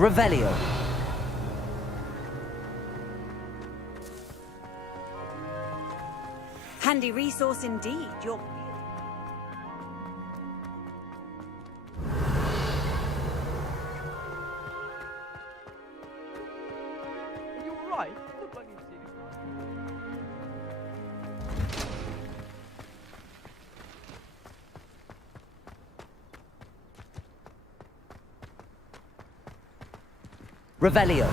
Revelio. Handy resource indeed. You're... Are you alright? You look like you've seen it. Revelio.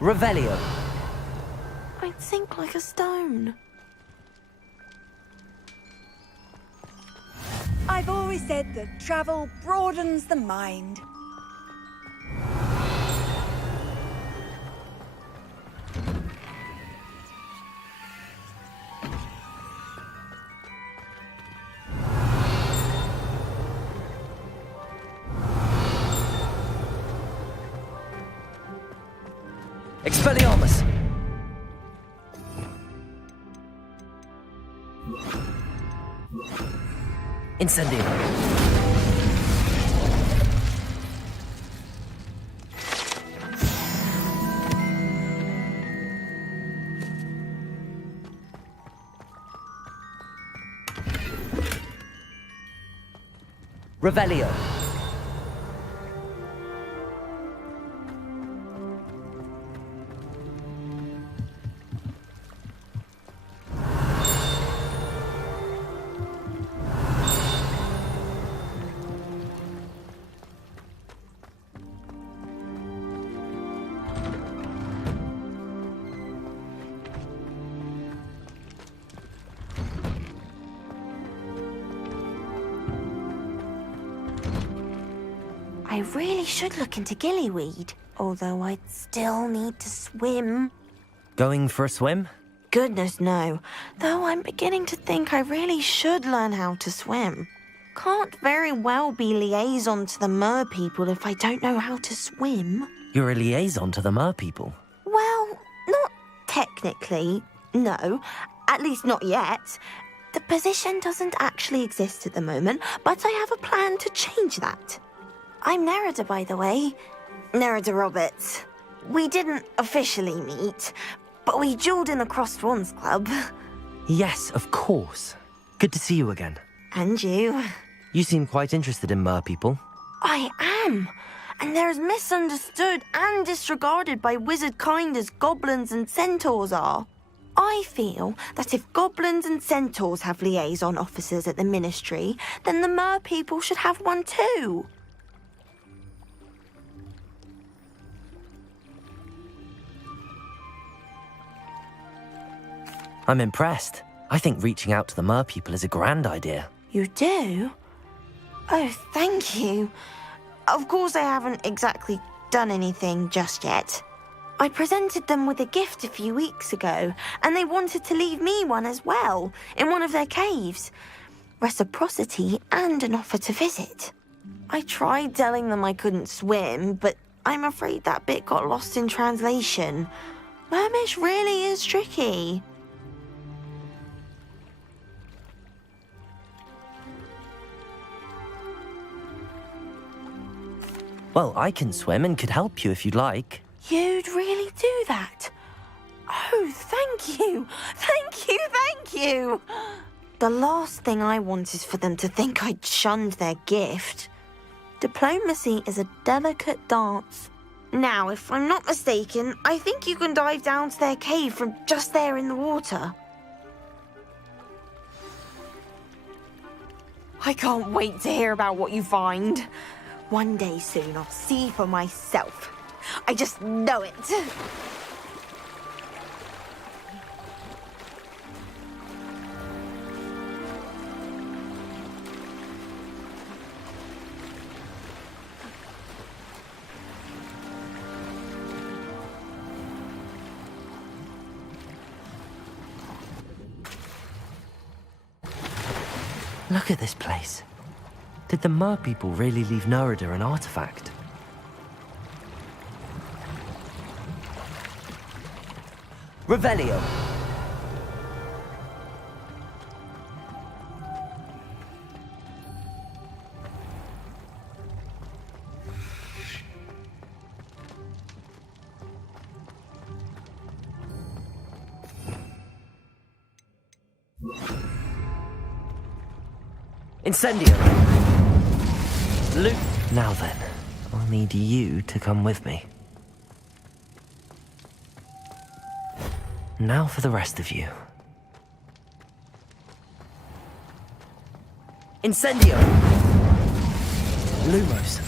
Revelio. I'd sink like a stone. I've always said that travel broadens the mind. Expelliarmus! Incendio. Revelio. I really should look into gillyweed, although I'd still need to swim. Going for a swim? Goodness, no. Though I'm beginning to think I really should learn how to swim. Can't very well be liaison to the mer people if I don't know how to swim. You're a liaison to the mer people. Well, not technically, no. At least not yet. The position doesn't actually exist at the moment, but I have a plan to change that. I'm Nerida, by the way. Nerida Roberts. We didn't officially meet, but we duelled in the Crossed Swans Club. Yes, of course. Good to see you again. And you. You seem quite interested in mer people. I am. And they're as misunderstood and disregarded by wizard kind as goblins and centaurs are. I feel that if goblins and centaurs have liaison officers at the ministry, then the mer people should have one too. I'm impressed. I think reaching out to the mer people is a grand idea. You do? Oh, thank you. Of course I haven't exactly done anything just yet. I presented them with a gift a few weeks ago, and they wanted to leave me one as well, in one of their caves. Reciprocity and an offer to visit. I tried telling them I couldn't swim, but I'm afraid that bit got lost in translation. Mermish really is tricky. Well, I can swim and could help you if you'd like. You'd really do that? Oh, thank you! Thank you, thank you! The last thing I want is for them to think I'd shunned their gift. Diplomacy is a delicate dance. Now, if I'm not mistaken, I think you can dive down to their cave from just there in the water. I can't wait to hear about what you find. One day soon, I'll see for myself. I just know it. Look at this place. Did the mer people really leave Nerida an artifact? Revelio! Incendio! Luke! Now then, I'll need you to come with me. Now for the rest of you. Incendio! Lumos.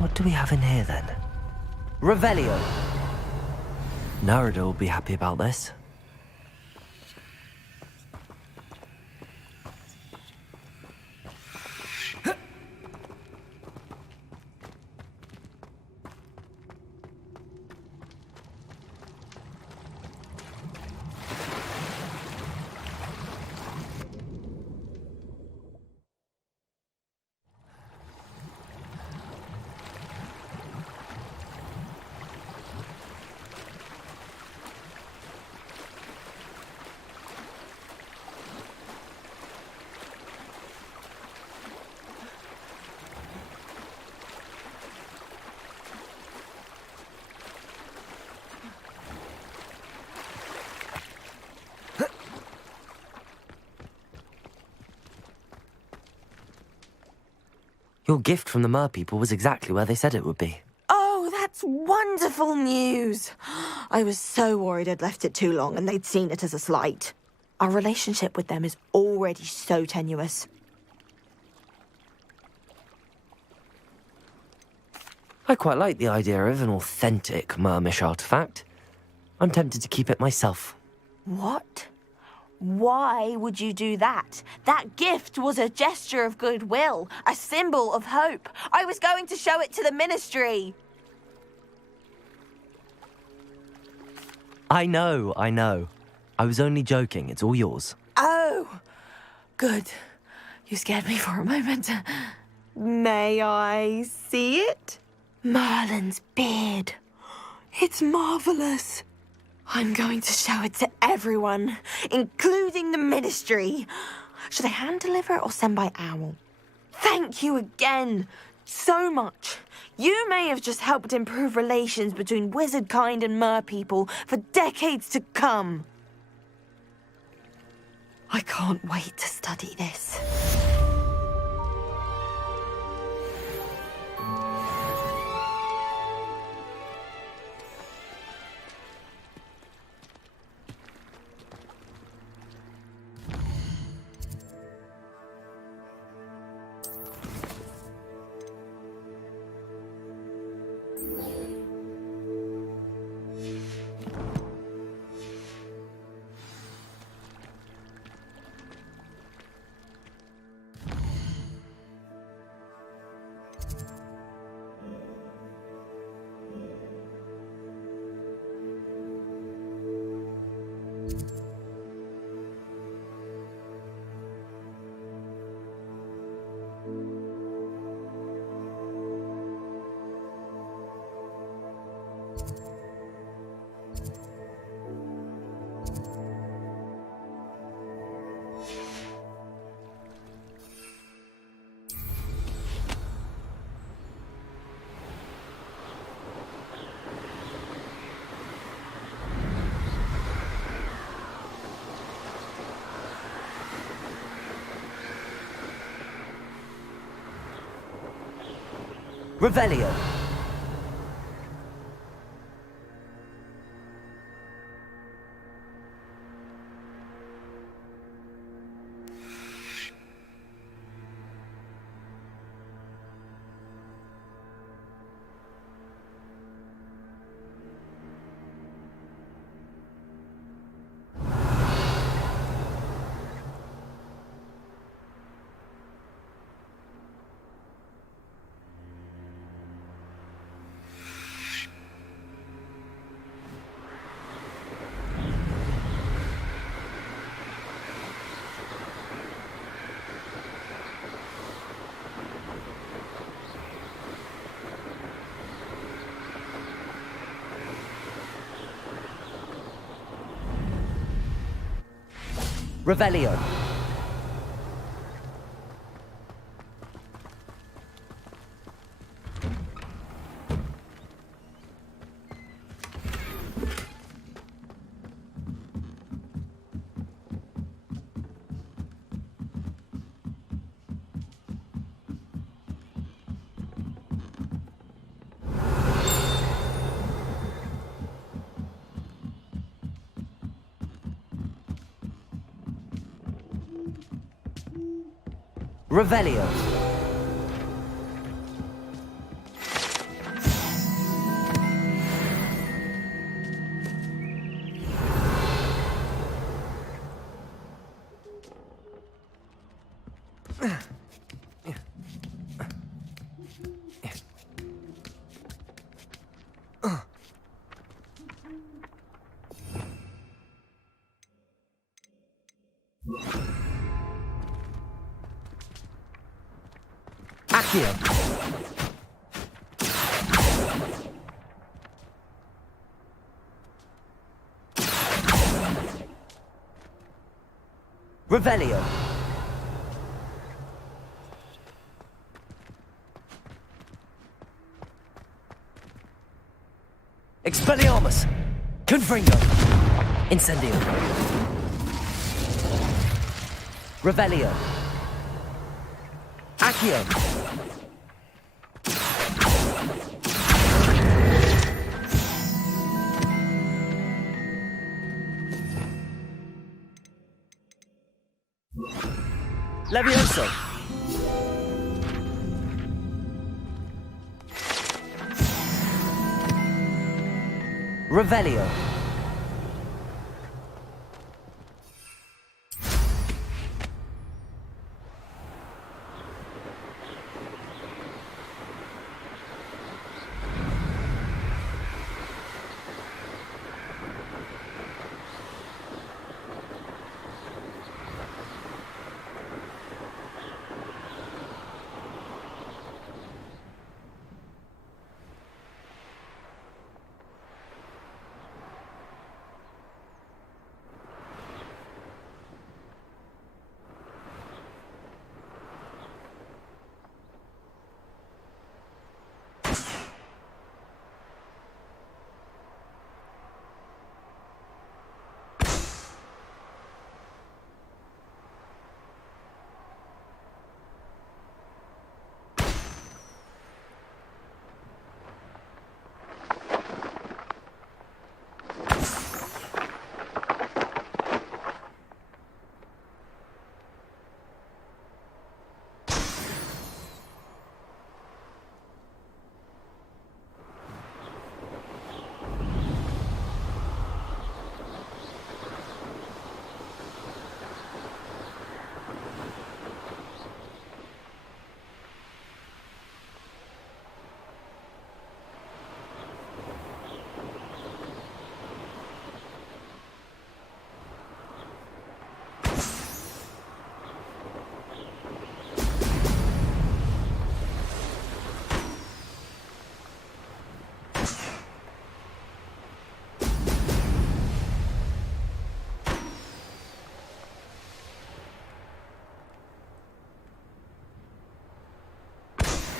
What do we have in here, then? Revelio! Nerida will be happy about this. Your gift from the mer people was exactly where they said it would be. Oh, that's wonderful news. I was so worried I'd left it too long and they'd seen it as a slight. Our relationship with them is already so tenuous. I quite like the idea of an authentic mermish artifact. I'm tempted to keep it myself. What? Why would you do that? That gift was a gesture of goodwill, a symbol of hope. I was going to show it to the ministry. I know. I was only joking. It's all yours. Oh, good. You scared me for a moment. May I see it? Merlin's beard. It's marvelous. I'm going to show it to everyone, including the ministry. Should I hand deliver it or send by owl? Thank you again so much. You may have just helped improve relations between wizard kind and mer people for decades to come. I can't wait to study this. Revelio. Revelio. Revelio. Accio. Revelio. Expelliarmus. Confringo. Incendio. Revelio. Accio. Levioso. Revelio.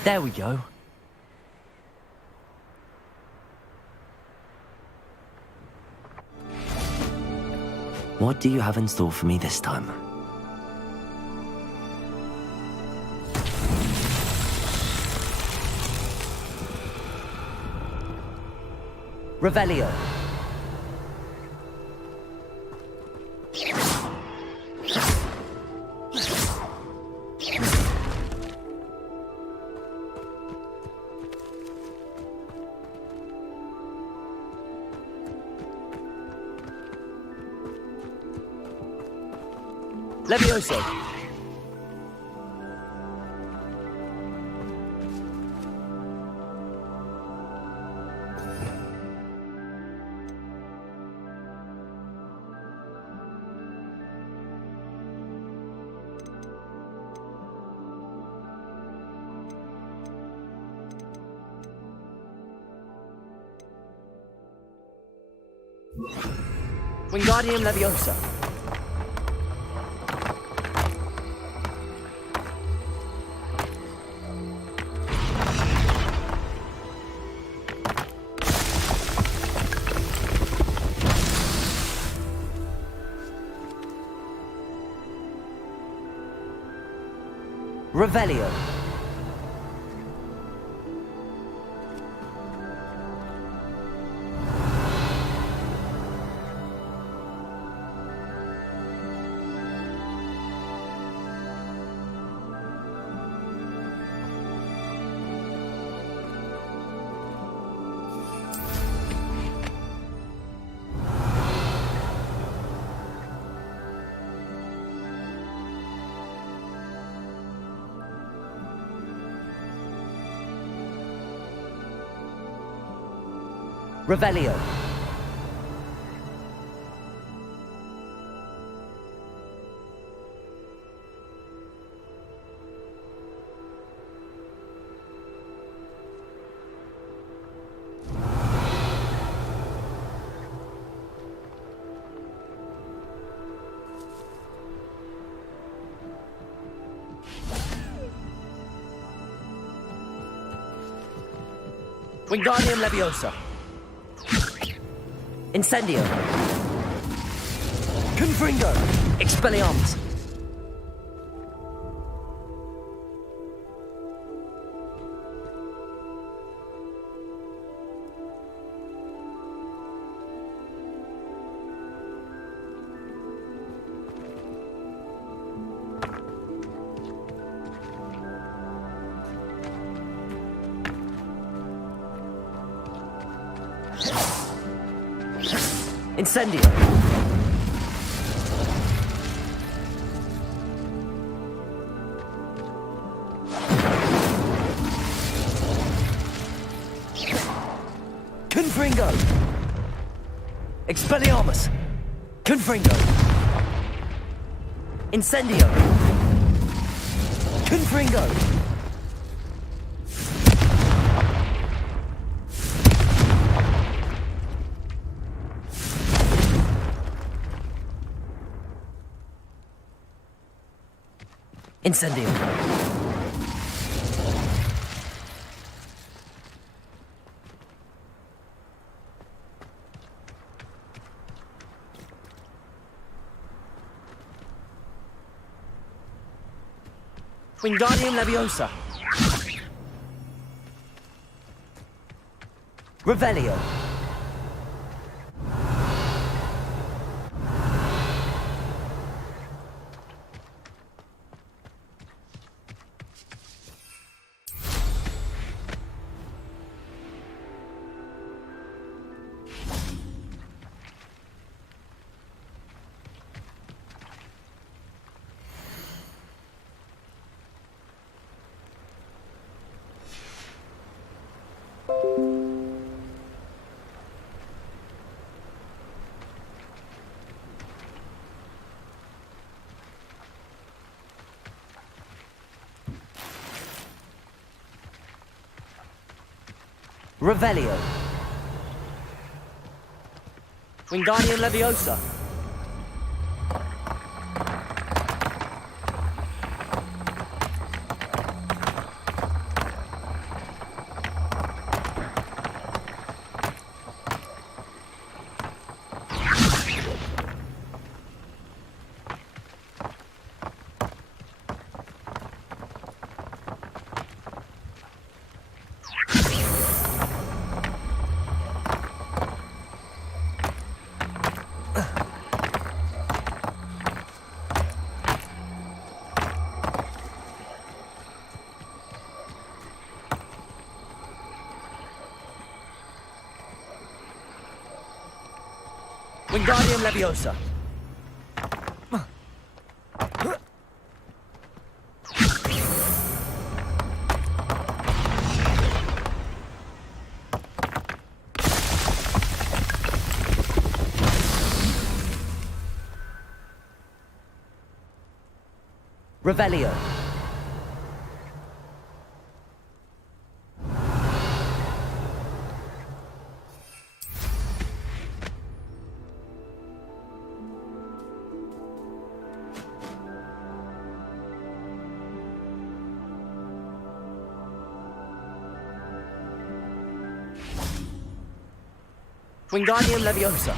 There we go. What do you have in store for me this time? Revelio. Levioso. Wingardium Leviosa. Revelio. Revelio. Wingardium Leviosa. Incendio. Confringo. Expelliarmus. Incendio. Confringo. Expelliarmus. Confringo. Incendio. Confringo. Incendio. Wingardium Leviosa. Revelio. Revelio. Wingardium Leviosa. Wingardium Leviosa. Revelio. Wingardium Leviosa.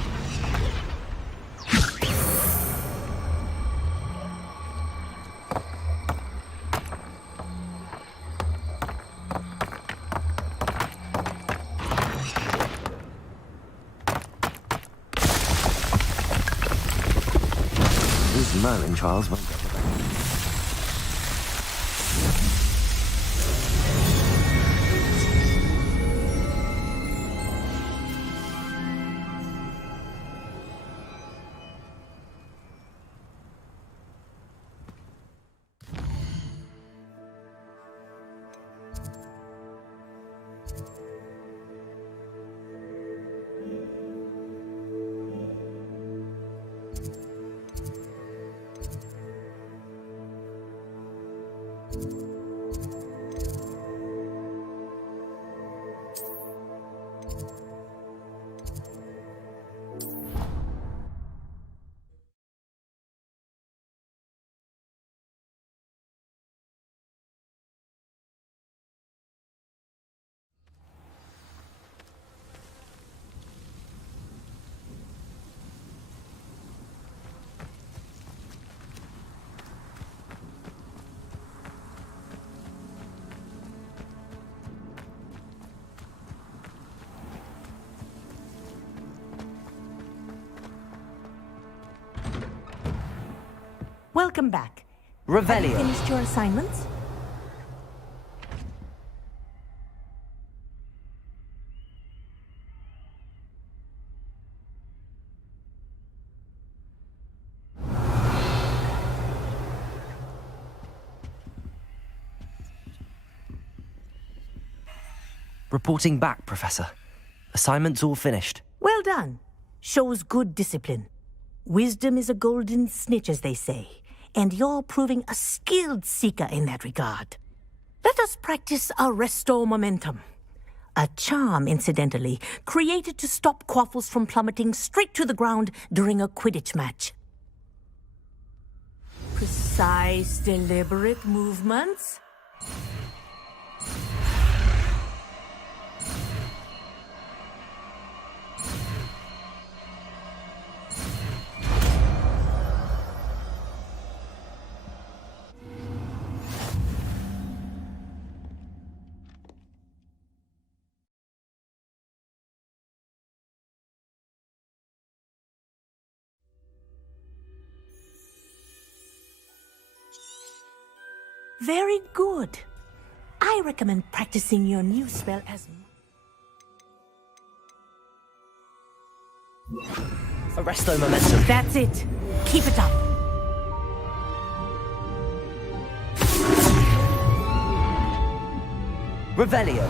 These Merlin trials won't get the better. Welcome back. Have you Revelio. finished your assignments? Reporting back, Professor. Assignment's all finished. Well done. Shows good discipline. Wisdom is a golden snitch, as they say, and you're proving a skilled seeker in that regard. Let us practice Arresto Momentum. A charm, incidentally, created to stop Quaffles from plummeting straight to the ground during a Quidditch match. Precise, deliberate movements. Very good. I recommend practicing your new spell as... Arresto Momentum. That's it. Keep it up. Revelio.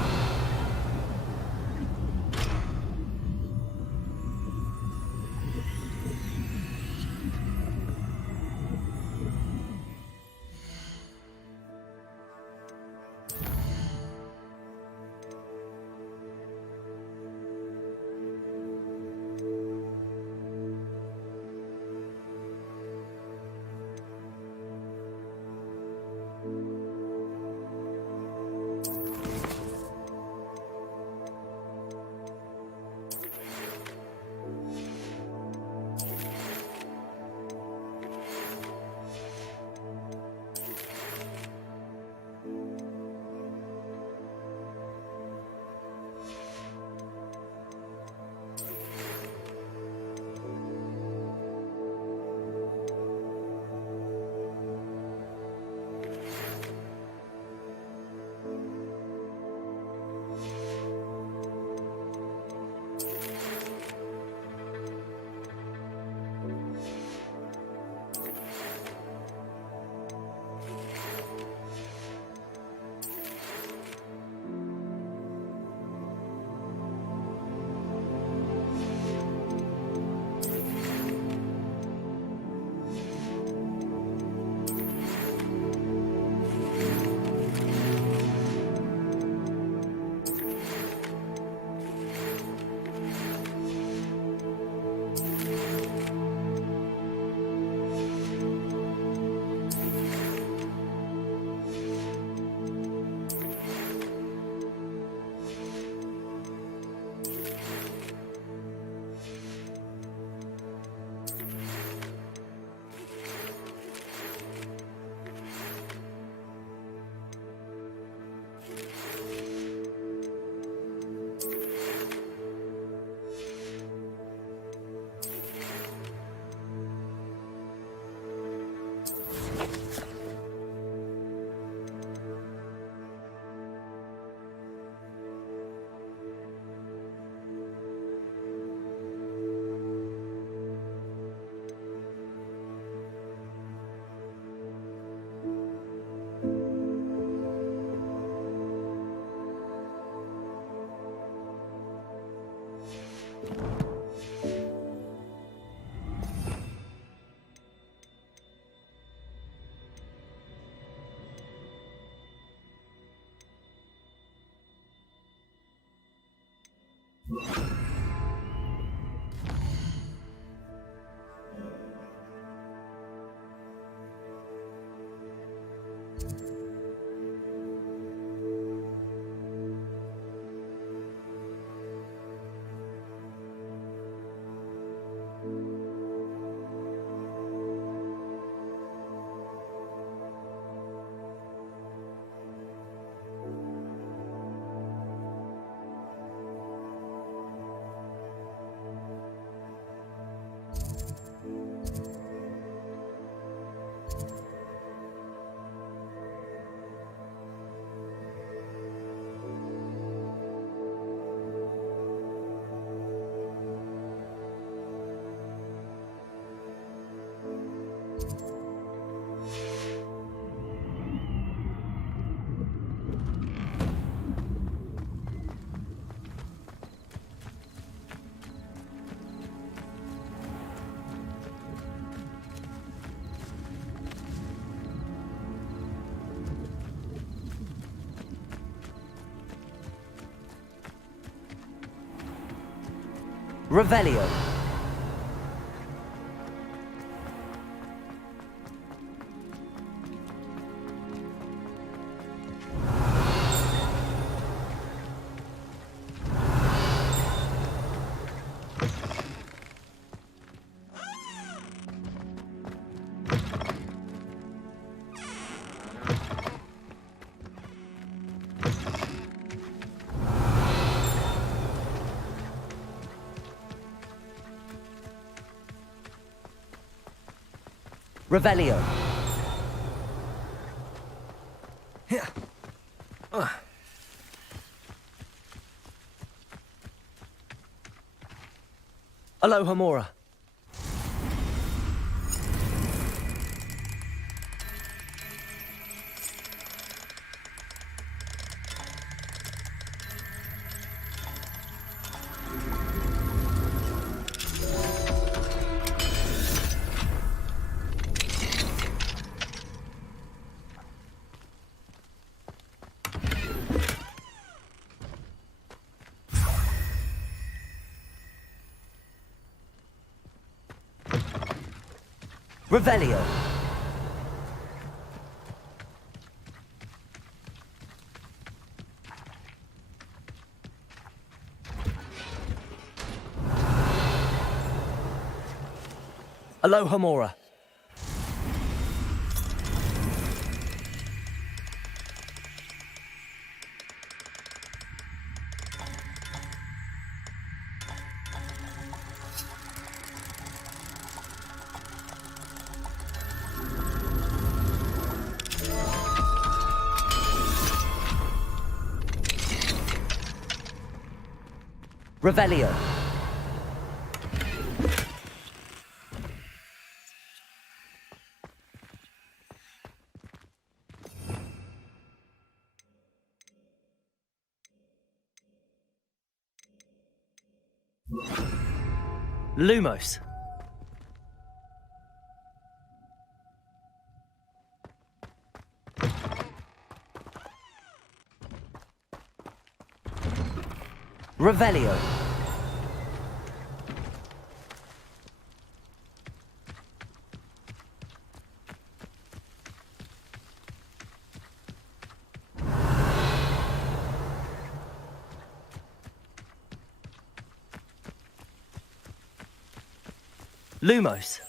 Revelio. Revelio. Aloha Mora. Revelio. Aloha Mora. Revelio. Lumos. Revelio. Lumos.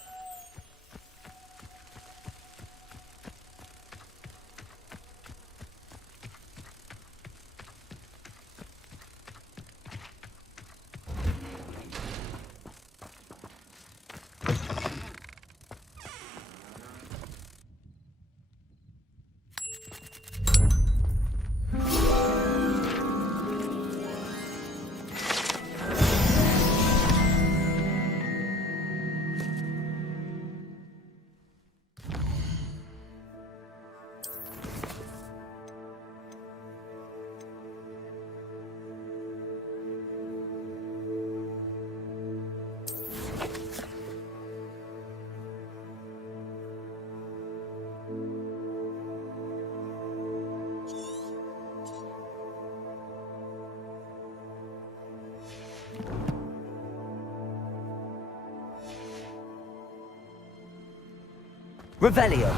Revelio.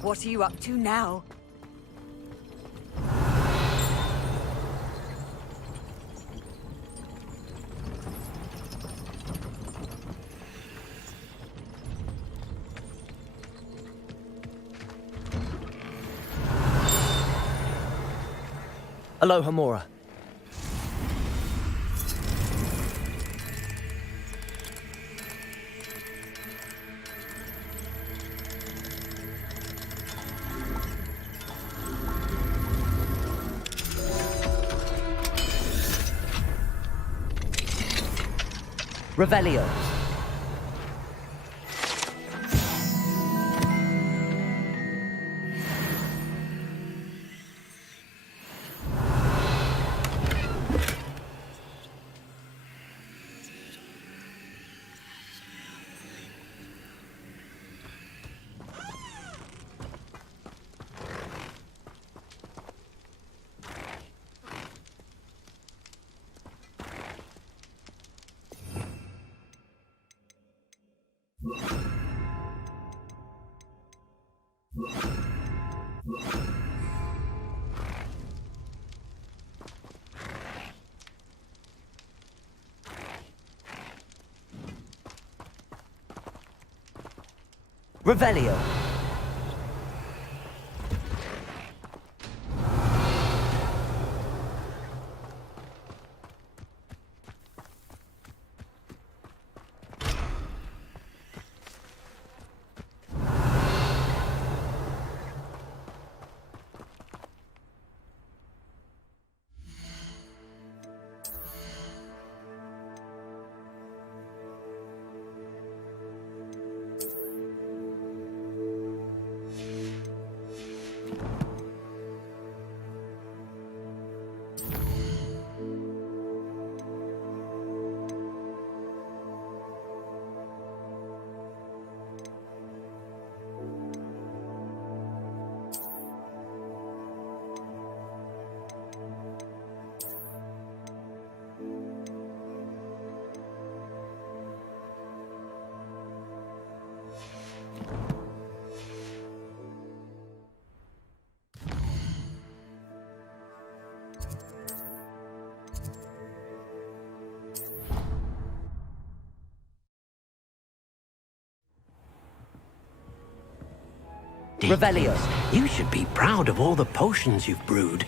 What are you up to now? Aloha Mora. Revelio. Revelio. Revelio. You should be proud of all the potions you've brewed.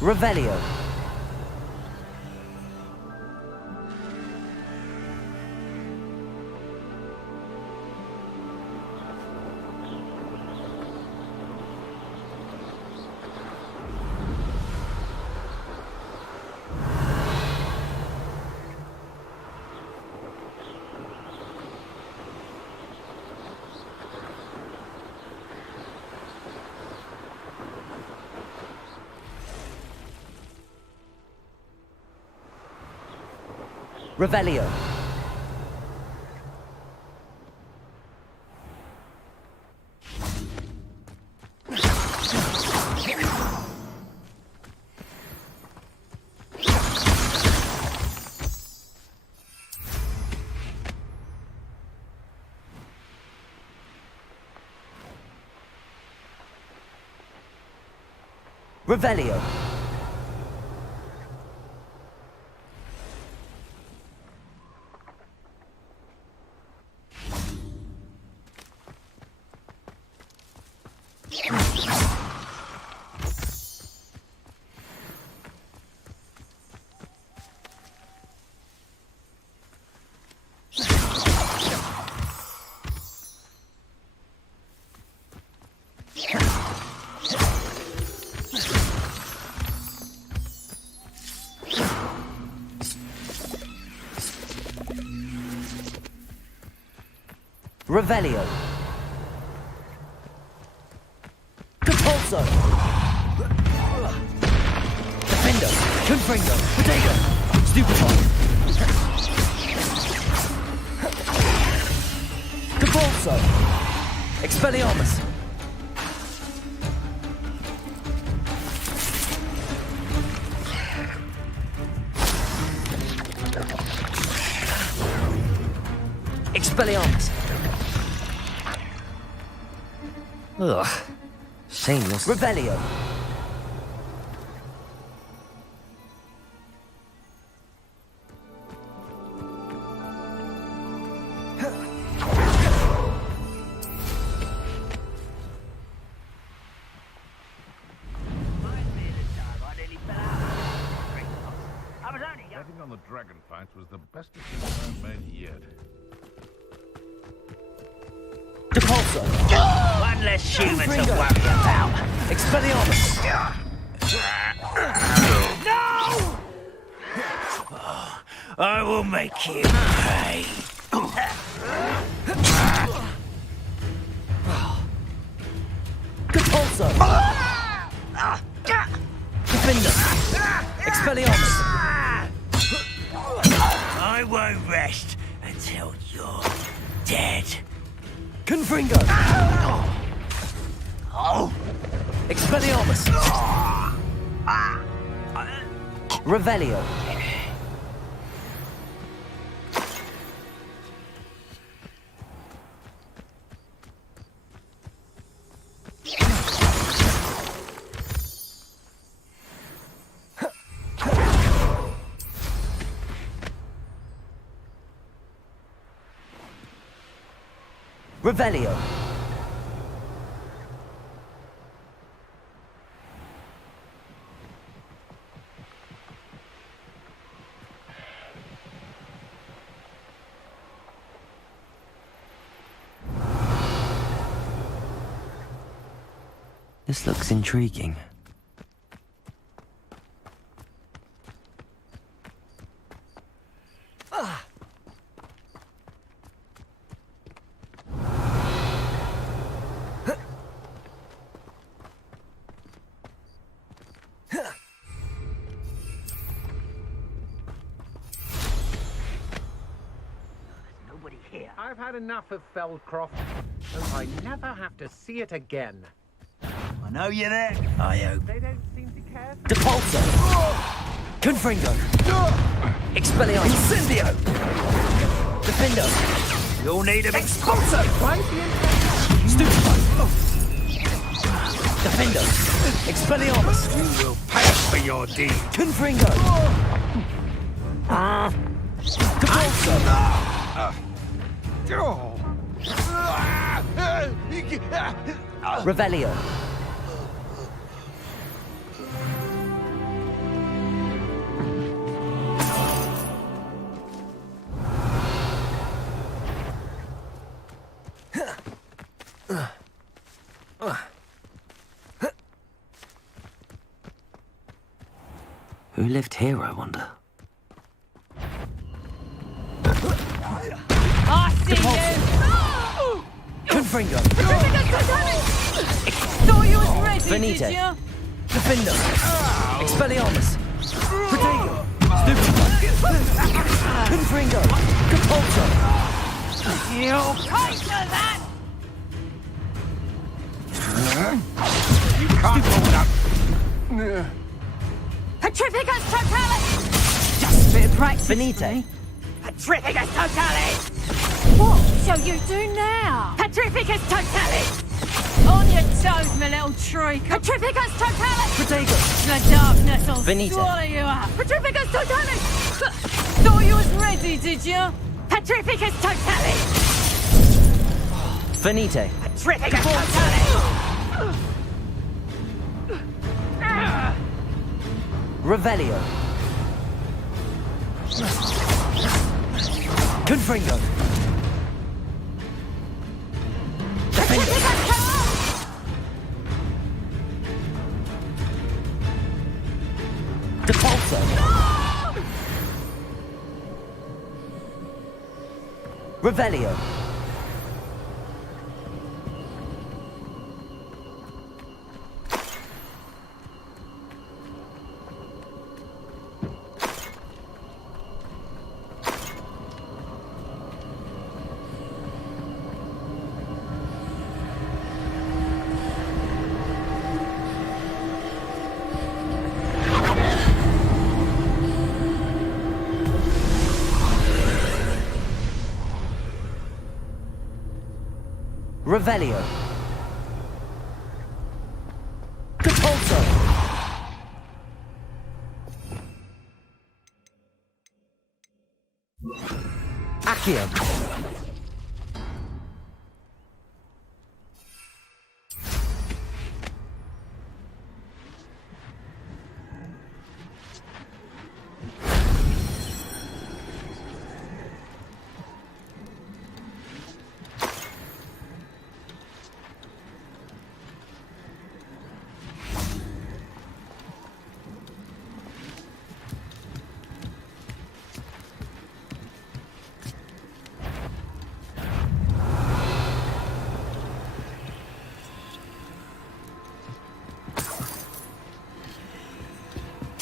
Revelio. Revelio. Revelio. Revelio. Compulso. Defendo. Confringo. Potato. Stupefy. Compulso. Expelliarmus. Expelliarmus. Ugh. Shameless. Revelio. Betting on the dragon fights was the best decision I've made yet. Depulso. One less human to worry about. Expelliarmus. No! I will make you pay. Depulso. Defender. Expelliarmus. I won't rest until you're dead. Confringo. Oh! Expelliarmus. Revelio. Revelio. This looks intriguing. I've had enough of Feldcroft. Hope I never have to see it again. I know you're there. I hope. They don't seem to care. Depulso. Confringo. Expelliarmus. Incendio. Defendo. You'll need him. Expulso. Stupefy. Defendo. Expelliarmus. You will pay for your deed. Confringo. Depulso. Revelio. Who lived here, I wonder? I see you! Confringo. Thought you was ready, Venite. did you? Defendo. Expelliarmus. Protego. Stupefy. Confringo. Compulso. You'll pay for that! You can't hold up. Petrificus totalis! Just a bit of practice. Venite. for me. Petrificus totalis! What shall you do now? Petrificus totalis! On your toes, my little tree. Petrificus totalis! Protego. The darkness will Venite. swallow you up. Petrificus totalis! Thought you was ready, did you? Petrificus totalis! Venite. Petrificus totalis! Revelio. Confringo. Defendo. Depulso. Revelio. Revelio. Compulso. Accio.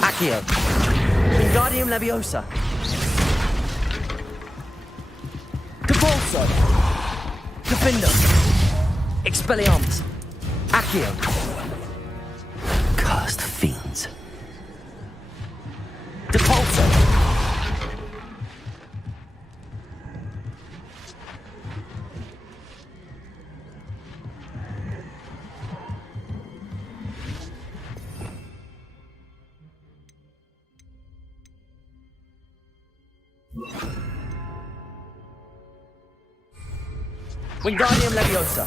Accio. Wingardium Leviosa. Depulso. Defendo. Expelliarmus. Accio. Cursed fiends. Depulso. Wingardium Leviosa.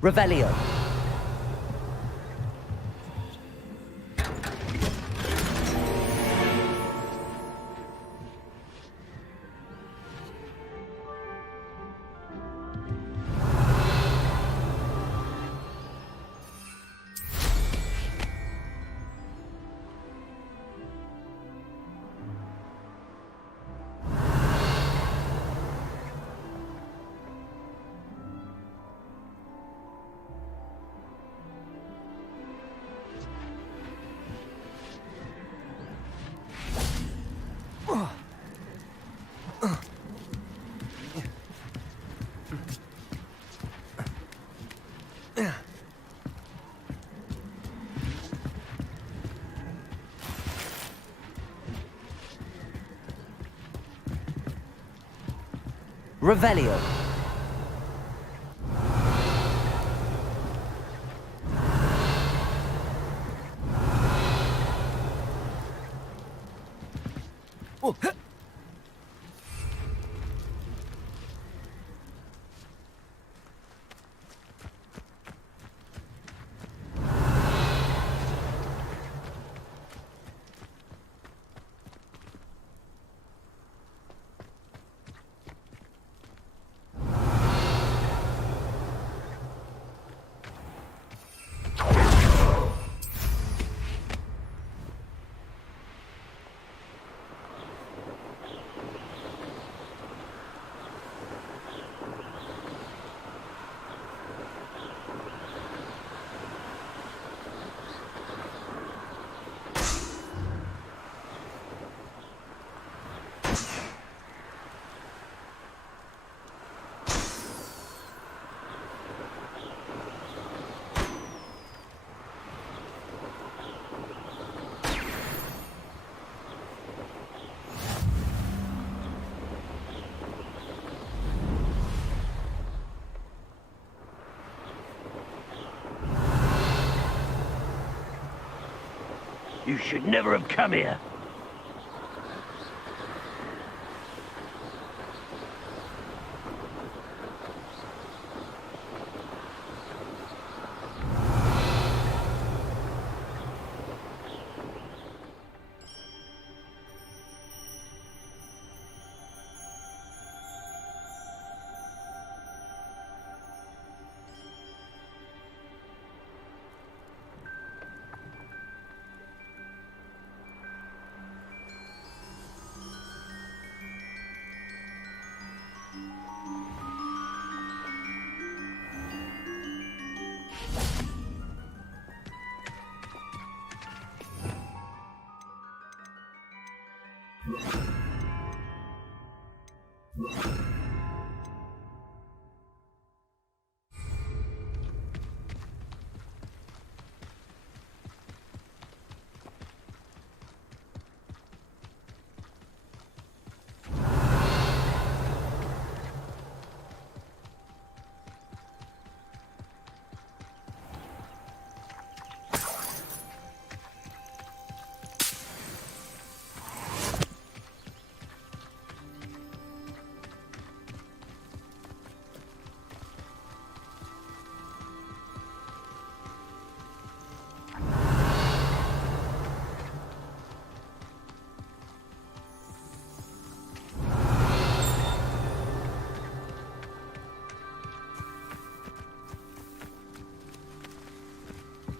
Revelio. Revelio. Oh. You should never have come here.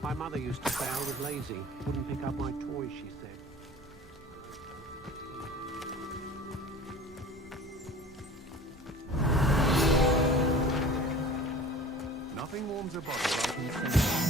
My mother used to say I was lazy. Wouldn't pick up my toys, she said. Nothing warms a body like incense.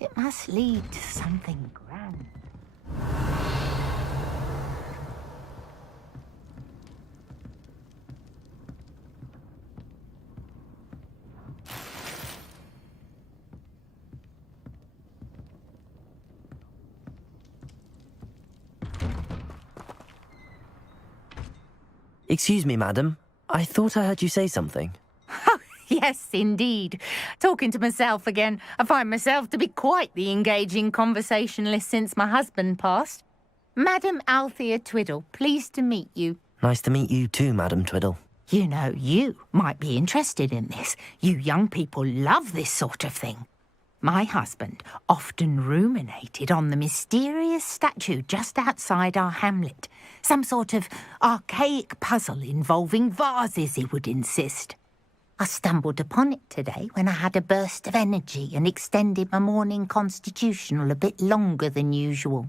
It must lead to something grand. Excuse me, madam. I thought I heard you say something. Oh, Yes, indeed. Talking to myself again. I find myself to be quite the engaging conversationalist since my husband passed. Madam Althea Twiddle, pleased to meet you. Nice to meet you too, Madam Twiddle. You know, you might be interested in this. You young people love this sort of thing. My husband often ruminated on the mysterious statue just outside our hamlet. Some sort of archaic puzzle involving vases, he would insist. I stumbled upon it today when I had a burst of energy and extended my morning constitutional a bit longer than usual.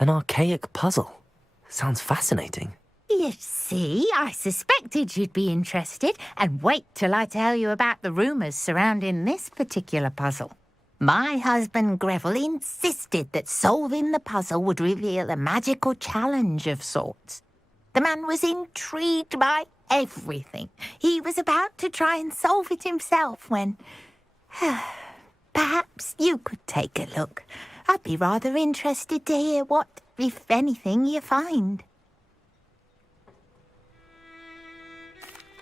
An archaic puzzle. Sounds fascinating. You see, I suspected you'd be interested, and wait till I tell you about the rumours surrounding this particular puzzle. My husband Greville insisted that solving the puzzle would reveal a magical challenge of sorts. The man was intrigued by everything. He was about to try and solve it himself when... Perhaps you could take a look. I'd be rather interested to hear what, if anything, you find.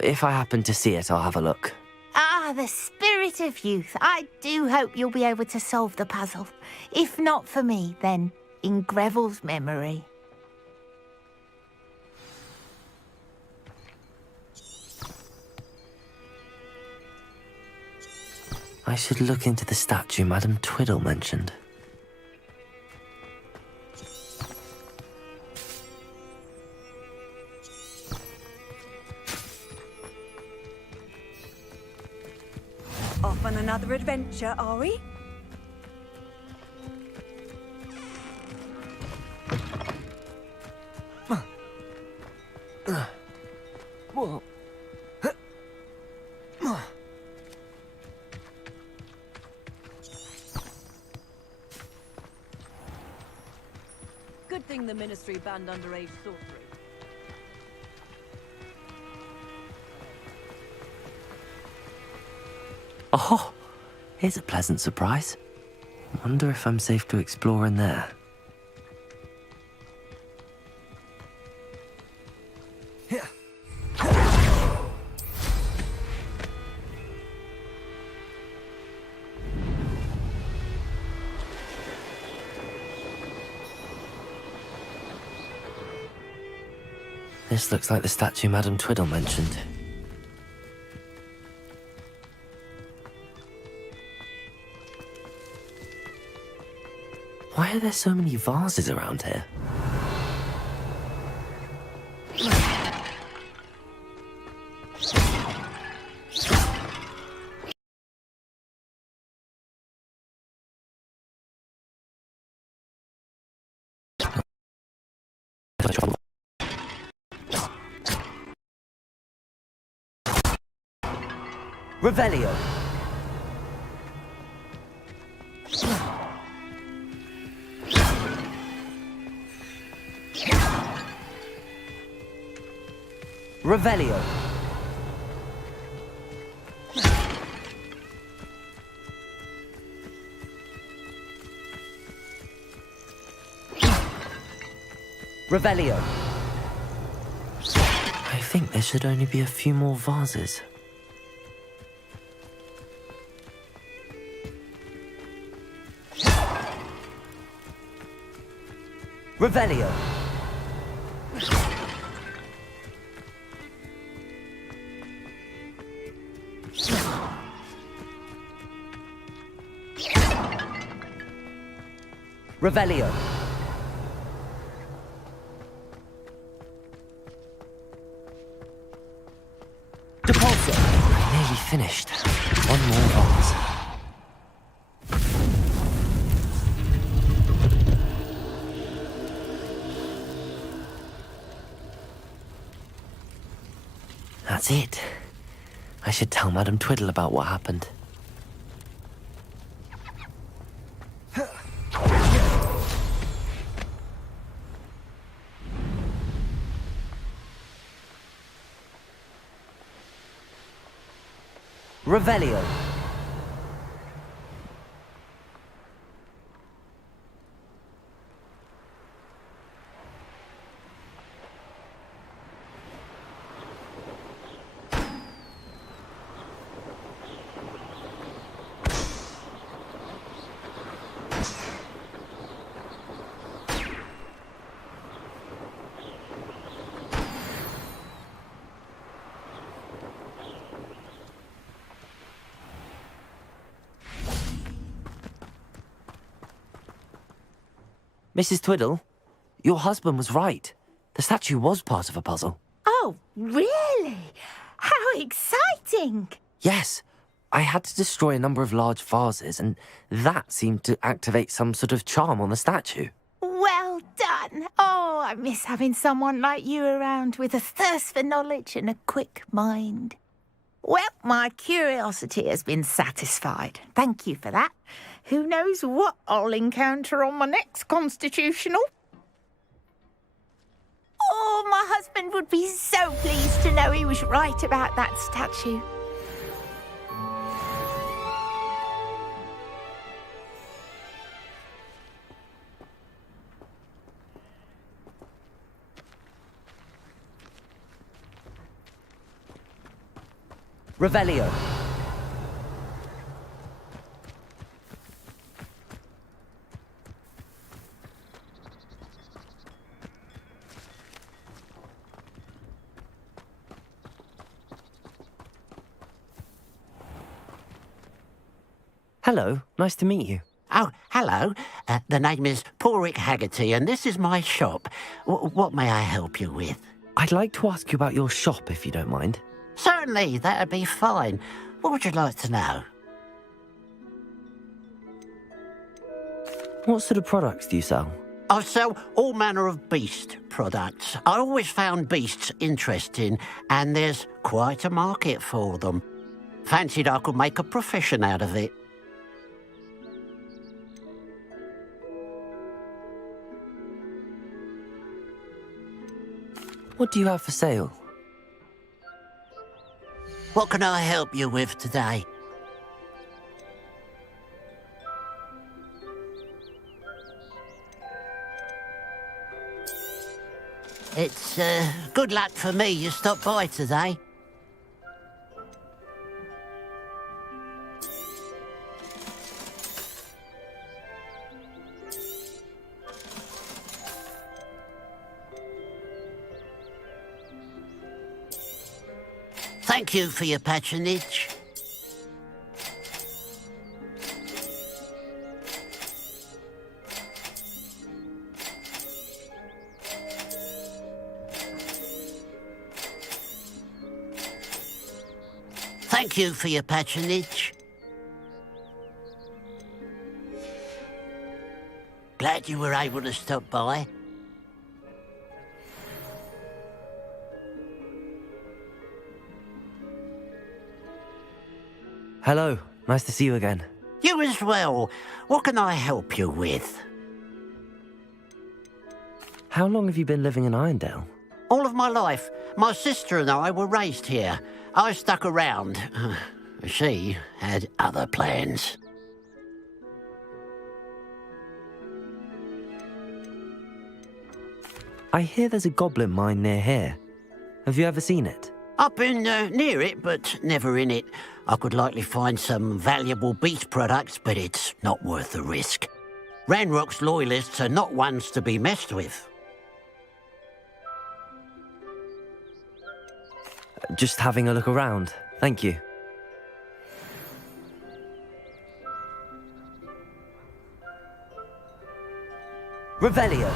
If I happen to see it, I'll have a look. Ah, the spirit of youth. I do hope you'll be able to solve the puzzle. If not for me, then in Greville's memory. I should look into the statue Madam Twiddle mentioned. Off on another adventure, are we? Good thing the Ministry banned underage sorcery. Oh, here's a pleasant surprise. Wonder if I'm safe to explore in there. This looks like the statue Madam Twiddle mentioned. Why are there so many vases around here? Revelio. Revelio. Revelio. I think there should only be a few more vases. Revelio. Revelio. Depulso. Nearly finished. One more vase. That's it. I should tell Madam Twiddle about what happened. Revelio. Mrs. Twiddle, your husband was right. The statue was part of a puzzle. Oh, really? How exciting! Yes, I had to destroy a number of large vases, and that seemed to activate some sort of charm on the statue. Well done. Oh, I miss having someone like you around with a thirst for knowledge and a quick mind. Well, my curiosity has been satisfied. Thank you for that. Who knows what I'll encounter on my next constitutional? Oh, my husband would be so pleased to know he was right about that statue. Revelio. Hello, nice to meet you. Oh, hello. The name is Porrick Haggerty, and this is my shop. What may I help you with? I'd like to ask you about your shop, if you don't mind. Certainly, that'd be fine. What would you like to know? What sort of products do you sell? I sell all manner of beast products. I always found beasts interesting, and there's quite a market for them. Fancied I could make a profession out of it. What do you have for sale? What can I help you with today? It's good luck for me you stopped by today. Thank you for your patronage. Thank you for your patronage. Glad you were able to stop by. Hello, nice to see you again. You as well. What can I help you with? How long have you been living in Irondale? All of my life. My sister and I were raised here. I stuck around. She had other plans. I hear there's a goblin mine near here. Have you ever seen it? I've been near it, but never in it. I could likely find some valuable beast products, but it's not worth the risk. Ranrock's loyalists are not ones to be messed with. Just having a look around. Thank you. Revelio.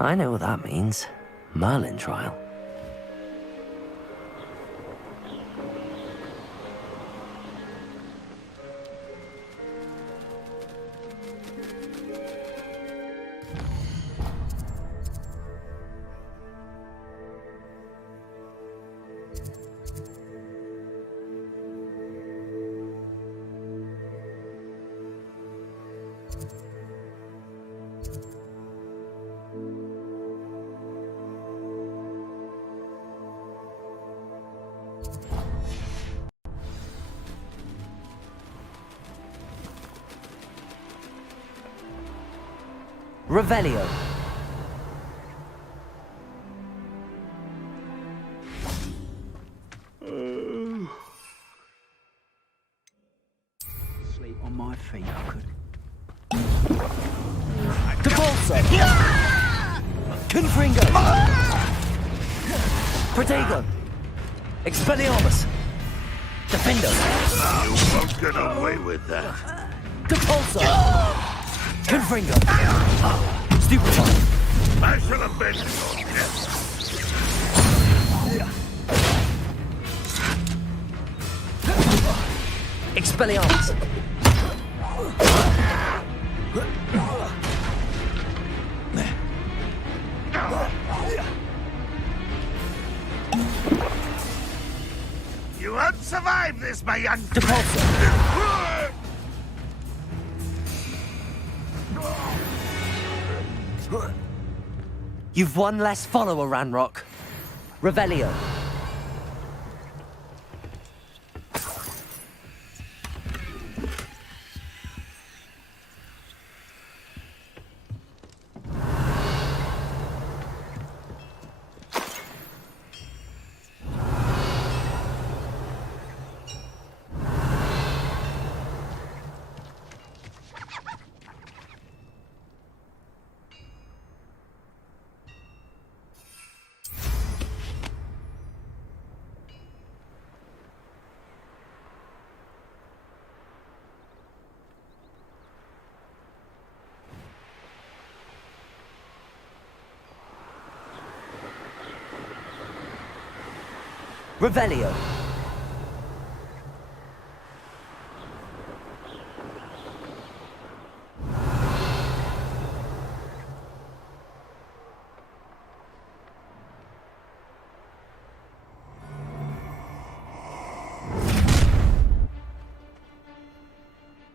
I know what that means. Merlin trial. Revelio. Sleep on my feet, I could. Devolso. Confringo. Protego. Expelliarmus. Defendo. You won't get away with that. Depulso. Confringo. Stupefy. I shall avenge your death. Expelliarmus. You won't survive this, my young Depulso. You've one less follower, Ranrock. Revelio. Revelio.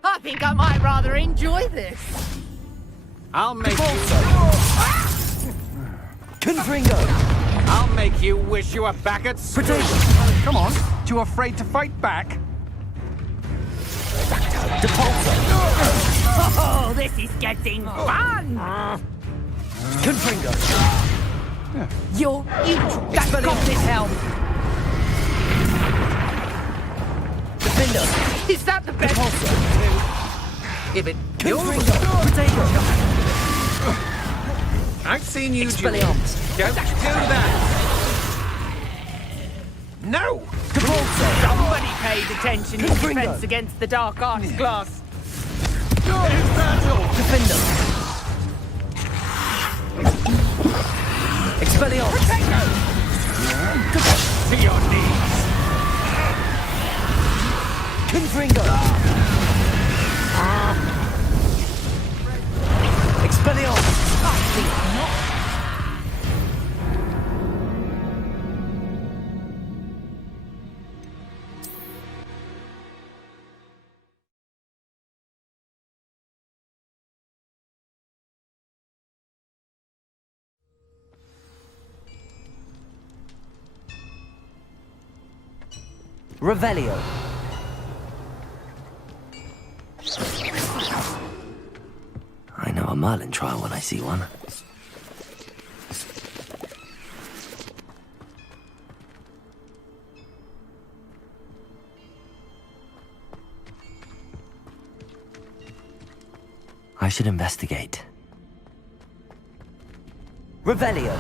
I think I might rather enjoy this. I'll make Confringo. I'll make you wish you were back at school. Come on, too afraid to fight back? Depulso. Oh, this is getting fun! Confringo. You got this help. Defendo. Is that the best? Depulso. If it Confringo. Protego. I've seen you do. Expelliarmus. Don't do that. No. Depulso. Somebody paid attention in Confringo. defense against the dark arts class. Defendo. Expelliarmus. To your knees. Confringo. Expelliarmus. Revelio. I know a Merlin trial when I see one. I should investigate. Revelio.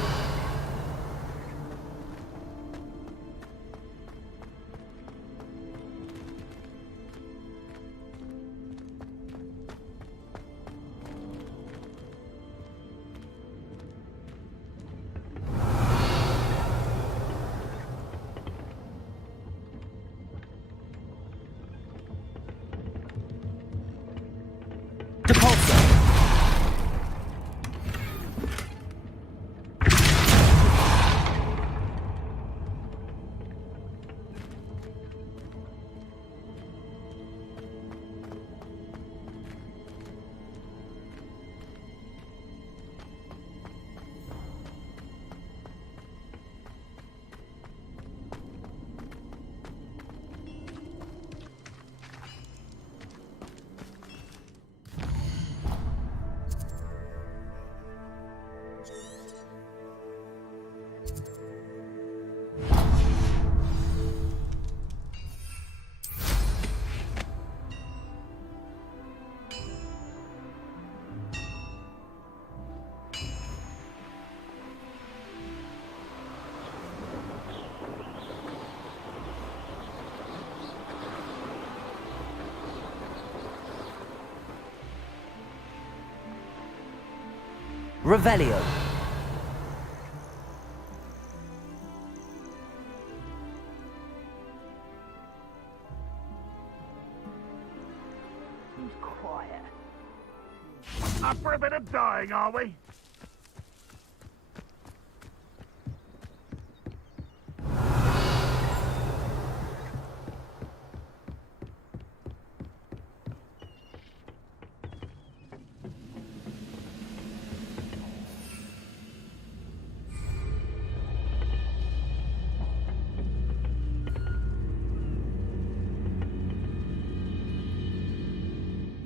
Depulso. Revelio. Who's quiet? Up for a bit of dying, are we?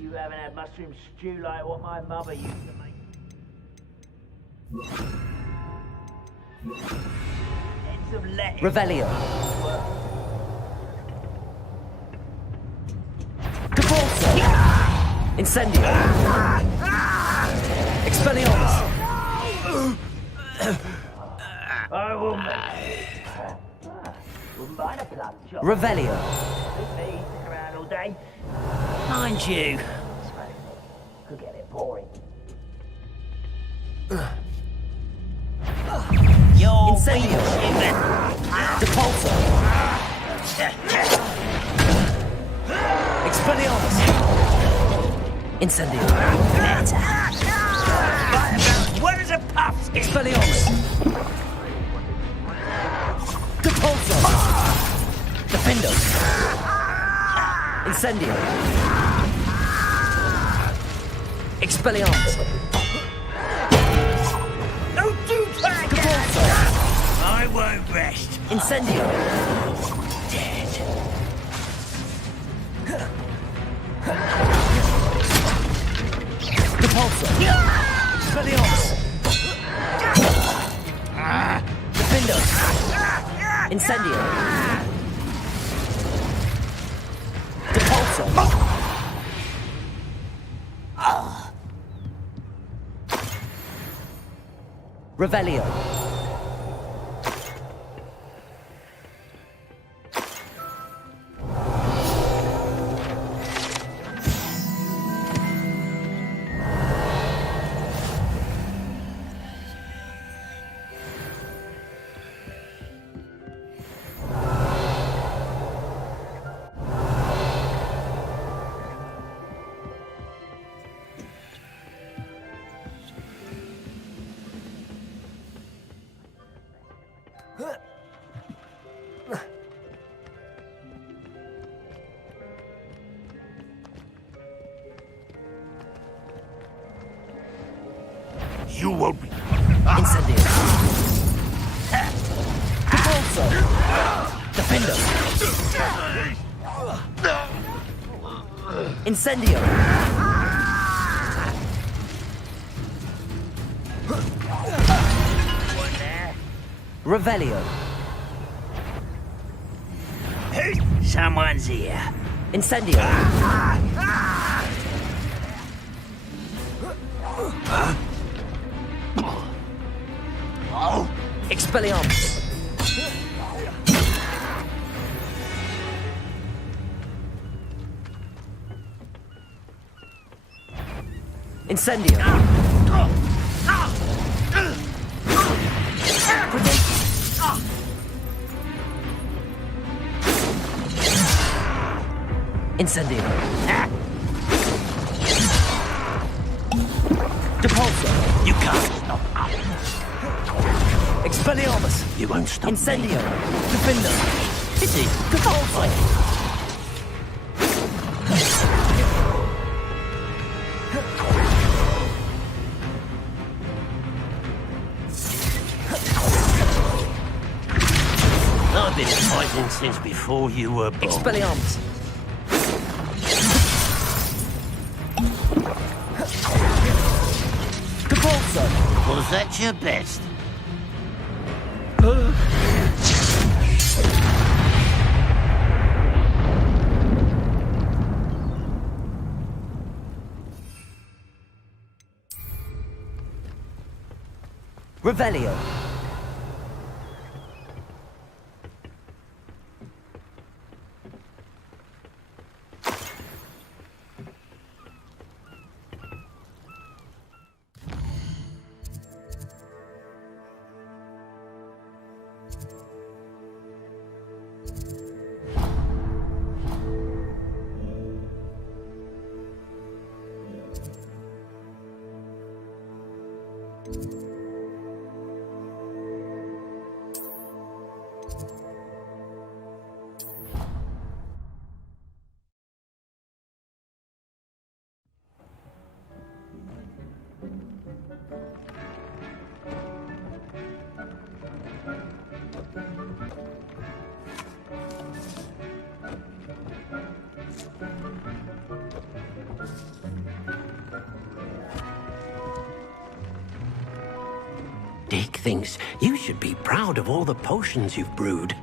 You haven't had mushroom stew like what my mother used to make. And some lettuce. Revelio. Caporzo. Incendio. Expelliarmus. I will make wouldn't mind a plum chop. Revelio. Me, sit around all day. Mind you. Could get it boring. Incendio. Depulso. Expelliarmus. Incendio. What is a puff? Expelliarmus. Depulso. Defendo. Incendio. Expelliarmus. Don't do that! Depulso. I won't rest. Incendio. Dead. Depulso. Expelliarmus. Defendo. Incendio. Depulso. Revelio. You won't be. Incendio. Depulso. Defendo. Incendio. Revelio. Someone's here. Incendio. Expelliarmus. Incendio. Incendio. Depulso. You can't stop. Expelliarmus. You won't stop. Incendio. Defendo. Pity. Depulso. I've been fighting since before you were born. Expelliarmus. Depulso. Was that your best? Revelio. Dick thinks you should be proud of all the potions you've brewed.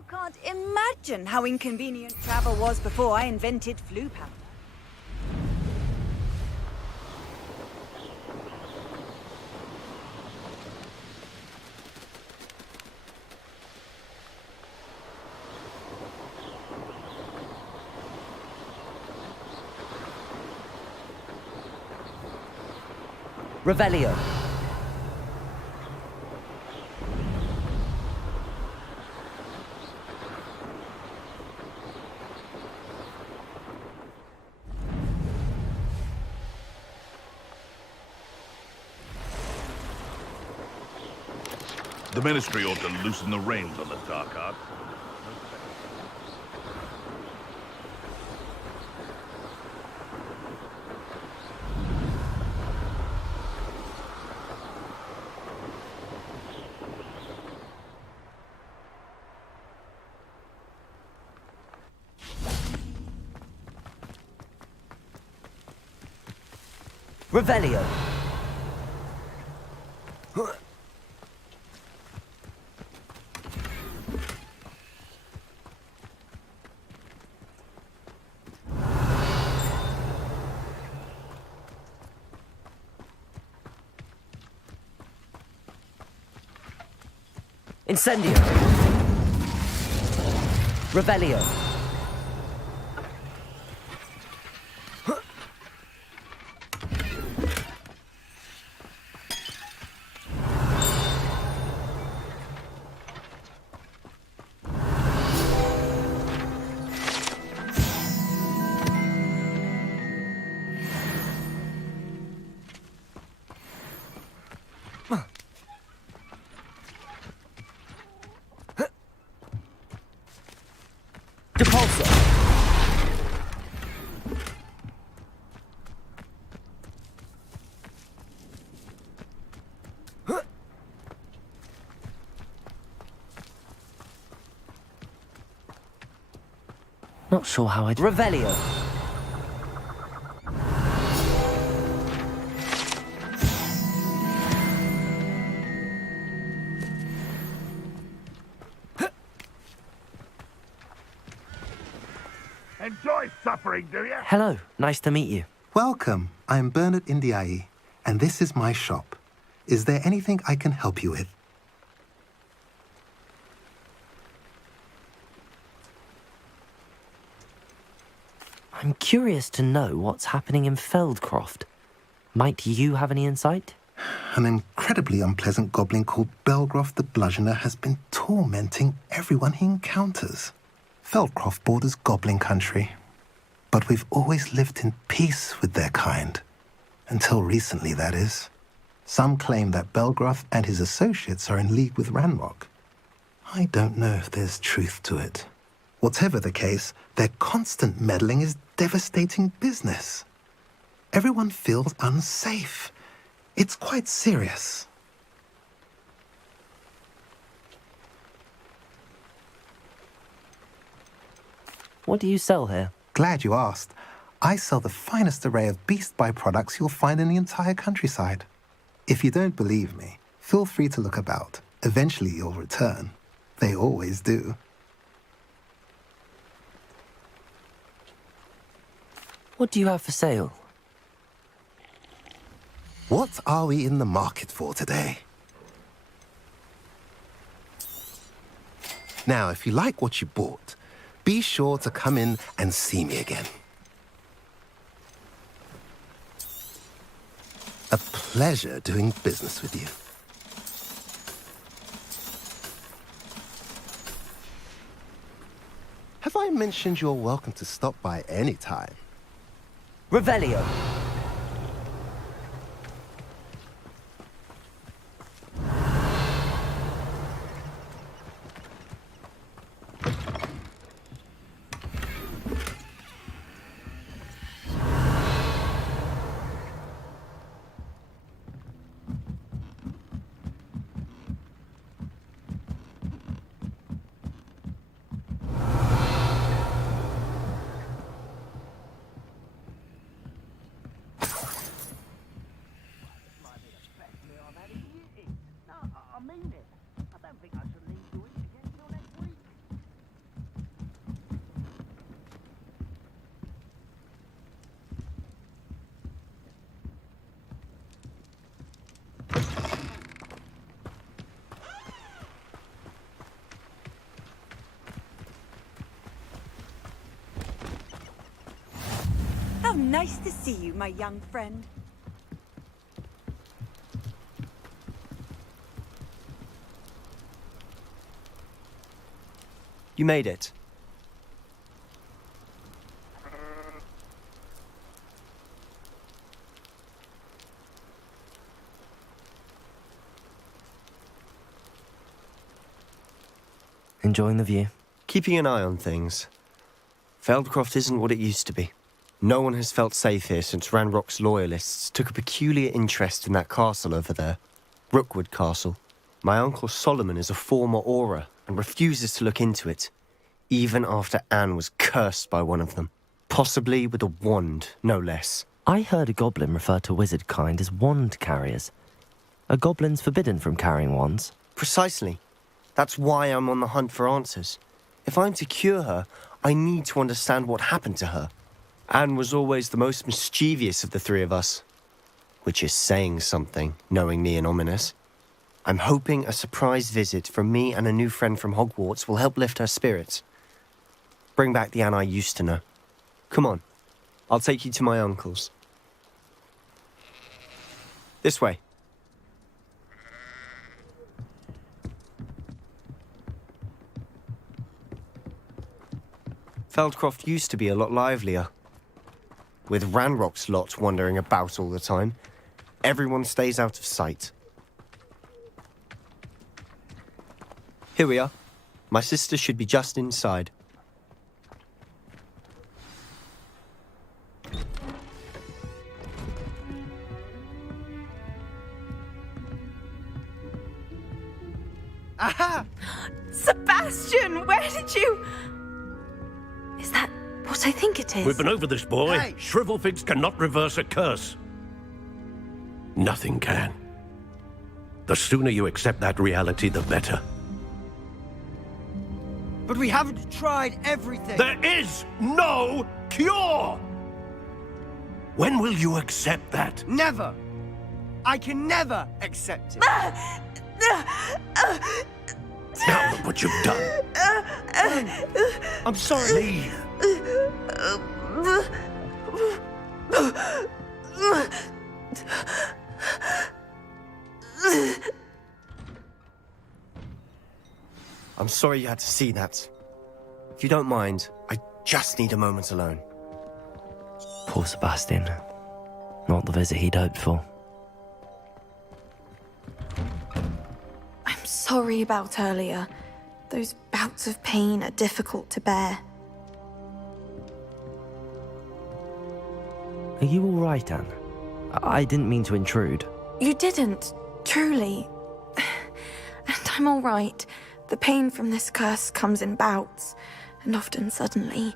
You can't imagine how inconvenient travel was before I invented flu powder. Revelio. The Ministry ought to loosen the reins on the dark art. Revelio. Incendio. Revelio. Not sure how I'd... Revelio! Enjoy suffering, do you? Hello, nice to meet you. Welcome. I'm Bernard Indiai, and this is my shop. Is there anything I can help you with? I'm curious to know what's happening in Feldcroft. Might you have any insight? An incredibly unpleasant goblin called Belgroth the Bludgeoner has been tormenting everyone he encounters. Feldcroft borders goblin country, but we've always lived in peace with their kind. Until recently, that is. Some claim that Belgroth and his associates are in league with Ranrock. I don't know if there's truth to it. Whatever the case, their constant meddling is devastating business. Everyone feels unsafe. It's quite serious. What do you sell here? Glad you asked. I sell the finest array of beast byproducts you'll find in the entire countryside. If you don't believe me, feel free to look about. Eventually you'll return. They always do. What do you have for sale? What are we in the market for today? Now, if you like what you bought, be sure to come in and see me again. A pleasure doing business with you. Have I mentioned you're welcome to stop by any time? Revelio! How nice to see you, my young friend. You made it. Enjoying the view? Keeping an eye on things. Feldcroft isn't what it used to be. No one has felt safe here since Ranrock's loyalists took a peculiar interest in that castle over there. Rookwood Castle. My uncle Solomon is a former Auror and refuses to look into it, even after Anne was cursed by one of them. Possibly with a wand, no less. I heard a goblin refer to wizard kind as wand carriers. Are goblins forbidden from carrying wands? Precisely. That's why I'm on the hunt for answers. If I'm to cure her, I need to understand what happened to her. Anne was always the most mischievous of the three of us. Which is saying something, knowing me and ominous. I'm hoping a surprise visit from me and a new friend from Hogwarts will help lift her spirits. Bring back the Anne I used to know. Come on, I'll take you to my uncle's. This way. Feldcroft used to be a lot livelier. With Ranrock's lot wandering about all the time, everyone stays out of sight. Here we are. My sister should be just inside. Aha! Sebastian, where did you... Is that what I think it is. We've been over this, boy. Hey! Shrivelfigs cannot reverse a curse. Nothing can. The sooner you accept that reality, the better. But we haven't tried everything. There is no cure! When will you accept that? Never. I can never accept it. Now look what you've done. I'm sorry. Leave. I'm sorry you had to see that. If you don't mind, I just need a moment alone. Poor Sebastian. Not the visit he'd hoped for. I'm sorry about earlier. Those bouts of pain are difficult to bear. Are you all right, Anne? I didn't mean to intrude. You didn't, truly. And I'm all right. The pain from this curse comes in bouts, and often suddenly.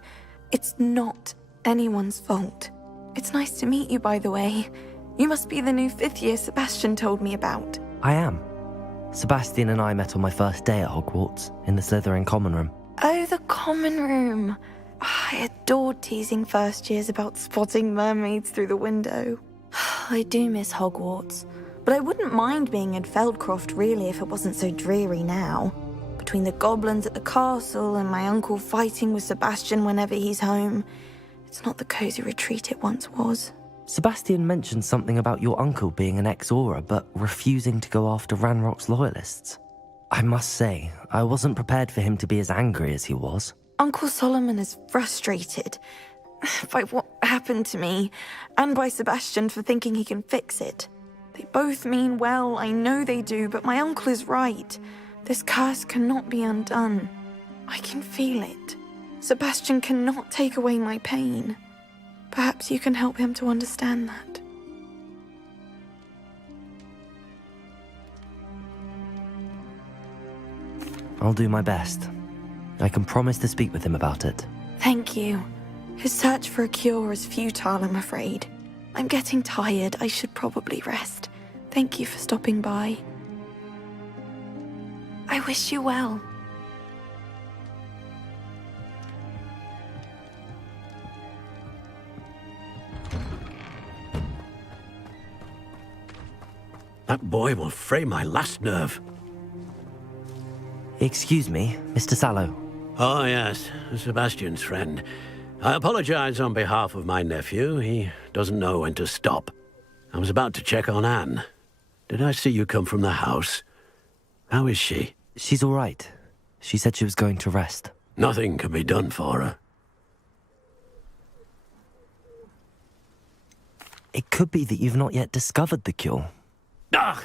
It's not anyone's fault. It's nice to meet you, by the way. You must be the new 5th year Sebastian told me about. I am. Sebastian and I met on my first day at Hogwarts, in the Slytherin common room. Oh, the common room. I adored teasing first years about spotting mermaids through the window. I do miss Hogwarts, but I wouldn't mind being in Feldcroft really if it wasn't so dreary now. Between the goblins at the castle and my uncle fighting with Sebastian whenever he's home, it's not the cosy retreat it once was. Sebastian mentioned something about your uncle being an ex-Auror, but refusing to go after Ranrock's loyalists. I must say, I wasn't prepared for him to be as angry as he was. Uncle Solomon is frustrated by what happened to me, and by Sebastian for thinking he can fix it. They both mean well, I know they do, but my uncle is right. This curse cannot be undone. I can feel it. Sebastian cannot take away my pain. Perhaps you can help him to understand that. I'll do my best. I can promise to speak with him about it. Thank you. His search for a cure is futile, I'm afraid. I'm getting tired. I should probably rest. Thank you for stopping by. I wish you well. That boy will fray my last nerve. Excuse me, Mr. Sallow. Oh, yes, Sebastian's friend. I apologize on behalf of my nephew. He doesn't know when to stop. I was about to check on Anne. Did I see you come from the house? How is she? She's all right. She said she was going to rest. Nothing can be done for her. It could be that you've not yet discovered the cure. Ah,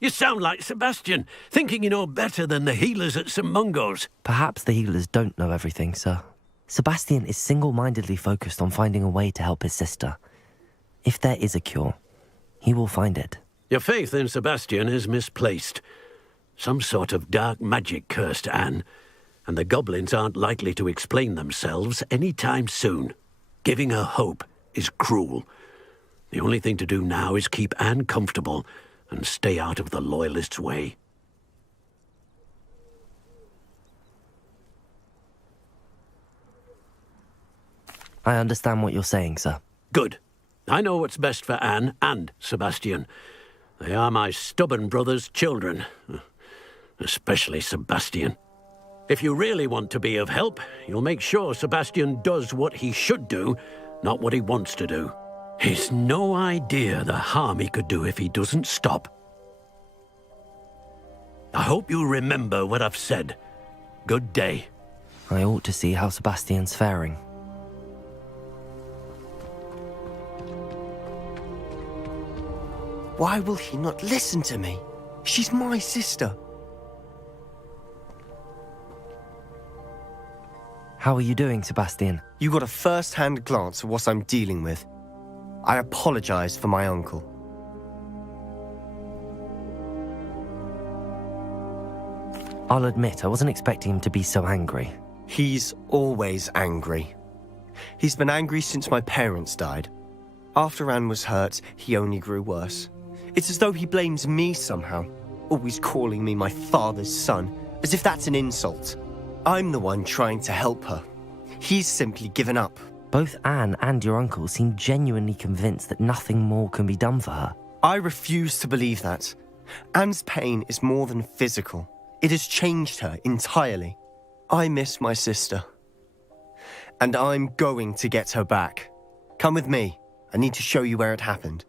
you sound like Sebastian, thinking you know better than the healers at St. Mungo's. Perhaps the healers don't know everything, sir. Sebastian is single-mindedly focused on finding a way to help his sister. If there is a cure, he will find it. Your faith in Sebastian is misplaced. Some sort of dark magic cursed Anne, and the goblins aren't likely to explain themselves any time soon. Giving her hope is cruel. The only thing to do now is keep Anne comfortable and stay out of the Loyalists' way. I understand what you're saying, sir. Good. I know what's best for Anne and Sebastian. They are my stubborn brother's children. Especially Sebastian. If you really want to be of help, you'll make sure Sebastian does what he should do, not what he wants to do. He's no idea the harm he could do if he doesn't stop. I hope you'll remember what I've said. Good day. I ought to see how Sebastian's faring. Why will he not listen to me? She's my sister. How are you doing, Sebastian? You got a first-hand glance at what I'm dealing with. I apologize for my uncle. I'll admit, I wasn't expecting him to be so angry. He's always angry. He's been angry since my parents died. After Anne was hurt, he only grew worse. It's as though he blames me somehow, always calling me my father's son, as if that's an insult. I'm the one trying to help her. He's simply given up. Both Anne and your uncle seem genuinely convinced that nothing more can be done for her. I refuse to believe that. Anne's pain is more than physical. It has changed her entirely. I miss my sister. And I'm going to get her back. Come with me. I need to show you where it happened.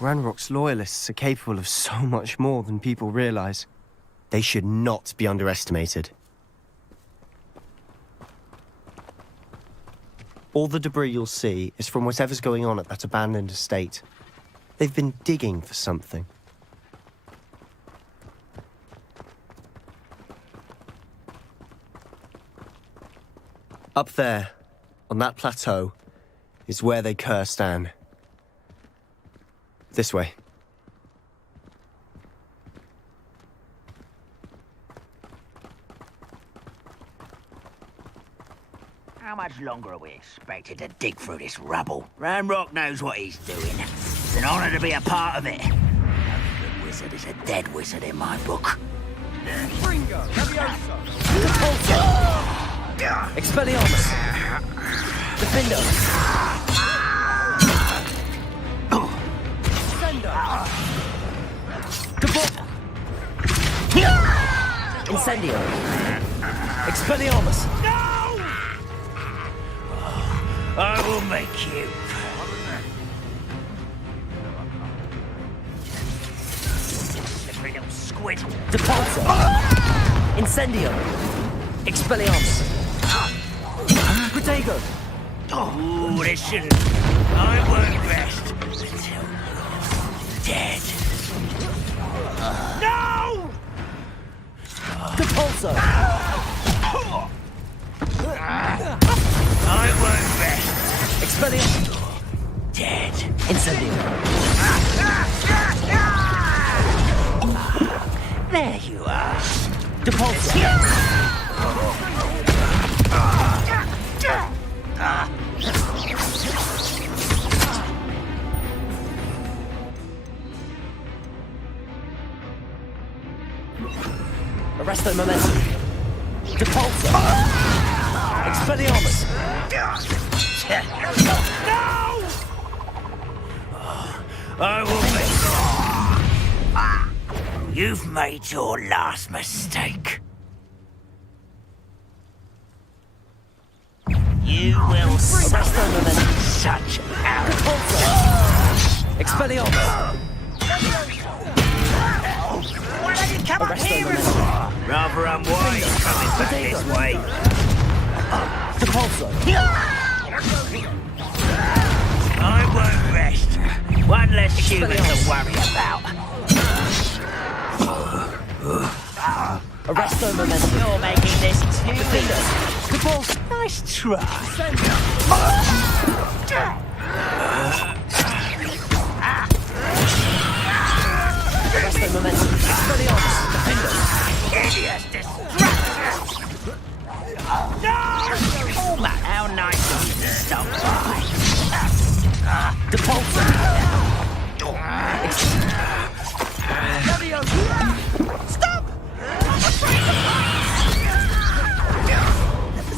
Ranrock's loyalists are capable of so much more than people realize. They should not be underestimated. All the debris you'll see is from whatever's going on at that abandoned estate. They've been digging for something. Up there, on that plateau, is where they cursed Anne. This way. How much longer are we expected to dig through this rubble? Ranrock knows what he's doing. It's an honor to be a part of it. A good wizard is a dead wizard in my book. Fringo, Levioso. Expelliarmus! Defender! Incendio! Expelliarmus! I will make you. Slippery little squid. Depulso! Incendio! Expelliarmus! Protego! Oh, this shouldn't. I won't rest until you're dead. No! Depulso! I won't rest. Expelliarmus! Dead. Incendio! There you are. Depulso! Arresto momentum! Depulso! Expelliarmus! No! I will make. You've made your last mistake. You will suffer such Depulso! Expelliarmus! Why don't you come up here? Rather unwise coming back this way. Depulso! I won't rest. One less human to worry about. Arresto momentum! You're making this too Defender! Depulso! Nice try. Arresto momentum! Expelliarmus! Defender! Hideous distraction! No! Oh, man, how nice of you to stop by. Depulso! Stop!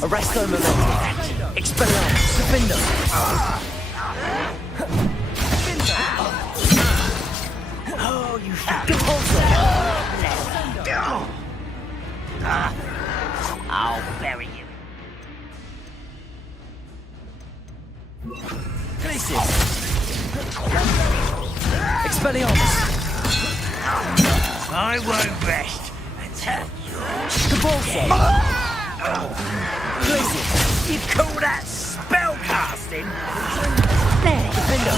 Arresto momentum! Expelliarmus! Defender! Oh, you Depulso! I'll bury you. Glacius! Expelliarmus! I won't rest until you're Depulso! Glacius! You call that spellcasting? There! Defender!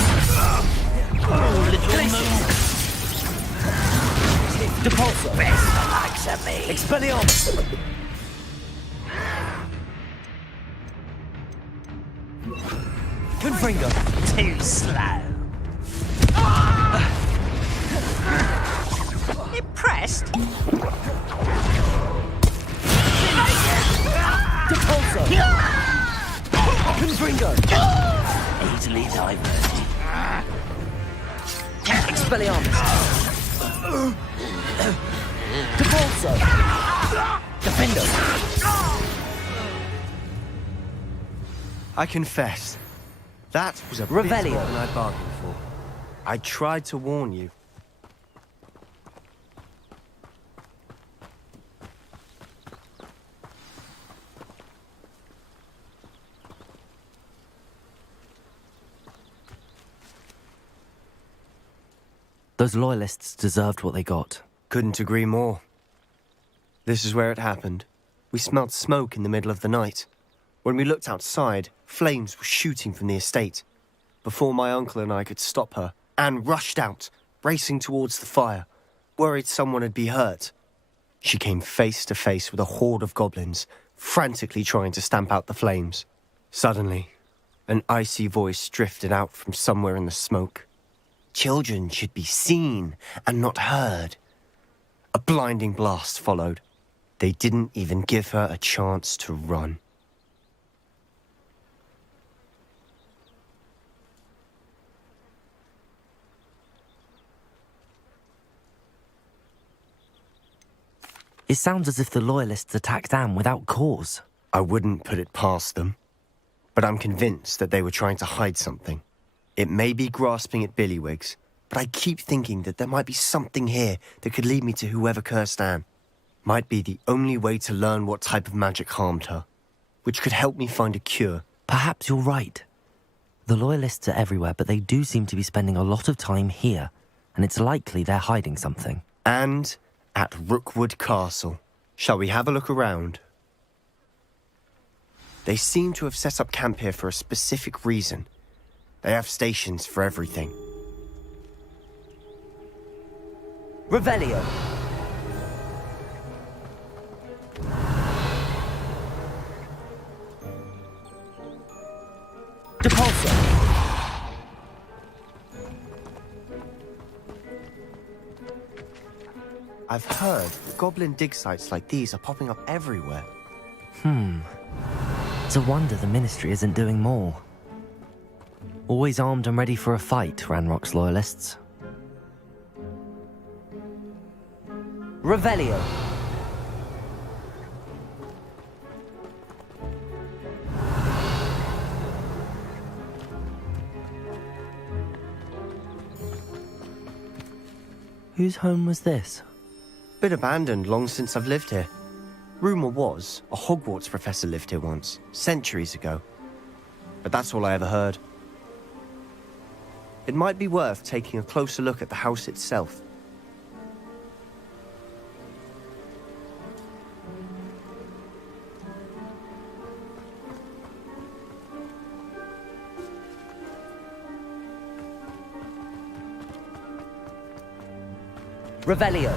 Oh, little moon. Depulso! Best the likes of me. Expelliarmus! Confringo! Too slow. Impressed? Depulso! Fringo! Easily diverted. Expelliarmus! Depulso! Defendo! I confess, that was a bit Revelio. more than I bargained for. I tried to warn you. Those loyalists deserved what they got. Couldn't agree more. This is where it happened. We smelled smoke in the middle of the night. When we looked outside, flames were shooting from the estate. Before my uncle and I could stop her, Anne rushed out, racing towards the fire, worried someone had been hurt. She came face to face with a horde of goblins, frantically trying to stamp out the flames. Suddenly, an icy voice drifted out from somewhere in the smoke. Children should be seen and not heard. A blinding blast followed. They didn't even give her a chance to run. It sounds as if the Loyalists attacked Anne without cause. I wouldn't put it past them, but I'm convinced that they were trying to hide something. It may be grasping at billywhigs, but I keep thinking that there might be something here that could lead me to whoever cursed Anne. Might be the only way to learn what type of magic harmed her, which could help me find a cure. Perhaps you're right. The Loyalists are everywhere, but they do seem to be spending a lot of time here, and it's likely they're hiding something. And at Rookwood Castle. Shall we have a look around? They seem to have set up camp here for a specific reason. They have stations for everything. Revelio! Depulso! I've heard goblin dig sites like these are popping up everywhere. It's a wonder the Ministry isn't doing more. Always armed and ready for a fight, Ranrock's Loyalists. Revelio! Whose home was this? Been abandoned long since I've lived here. Rumour was a Hogwarts professor lived here once, centuries ago. But that's all I ever heard. It might be worth taking a closer look at the house itself. Revelio!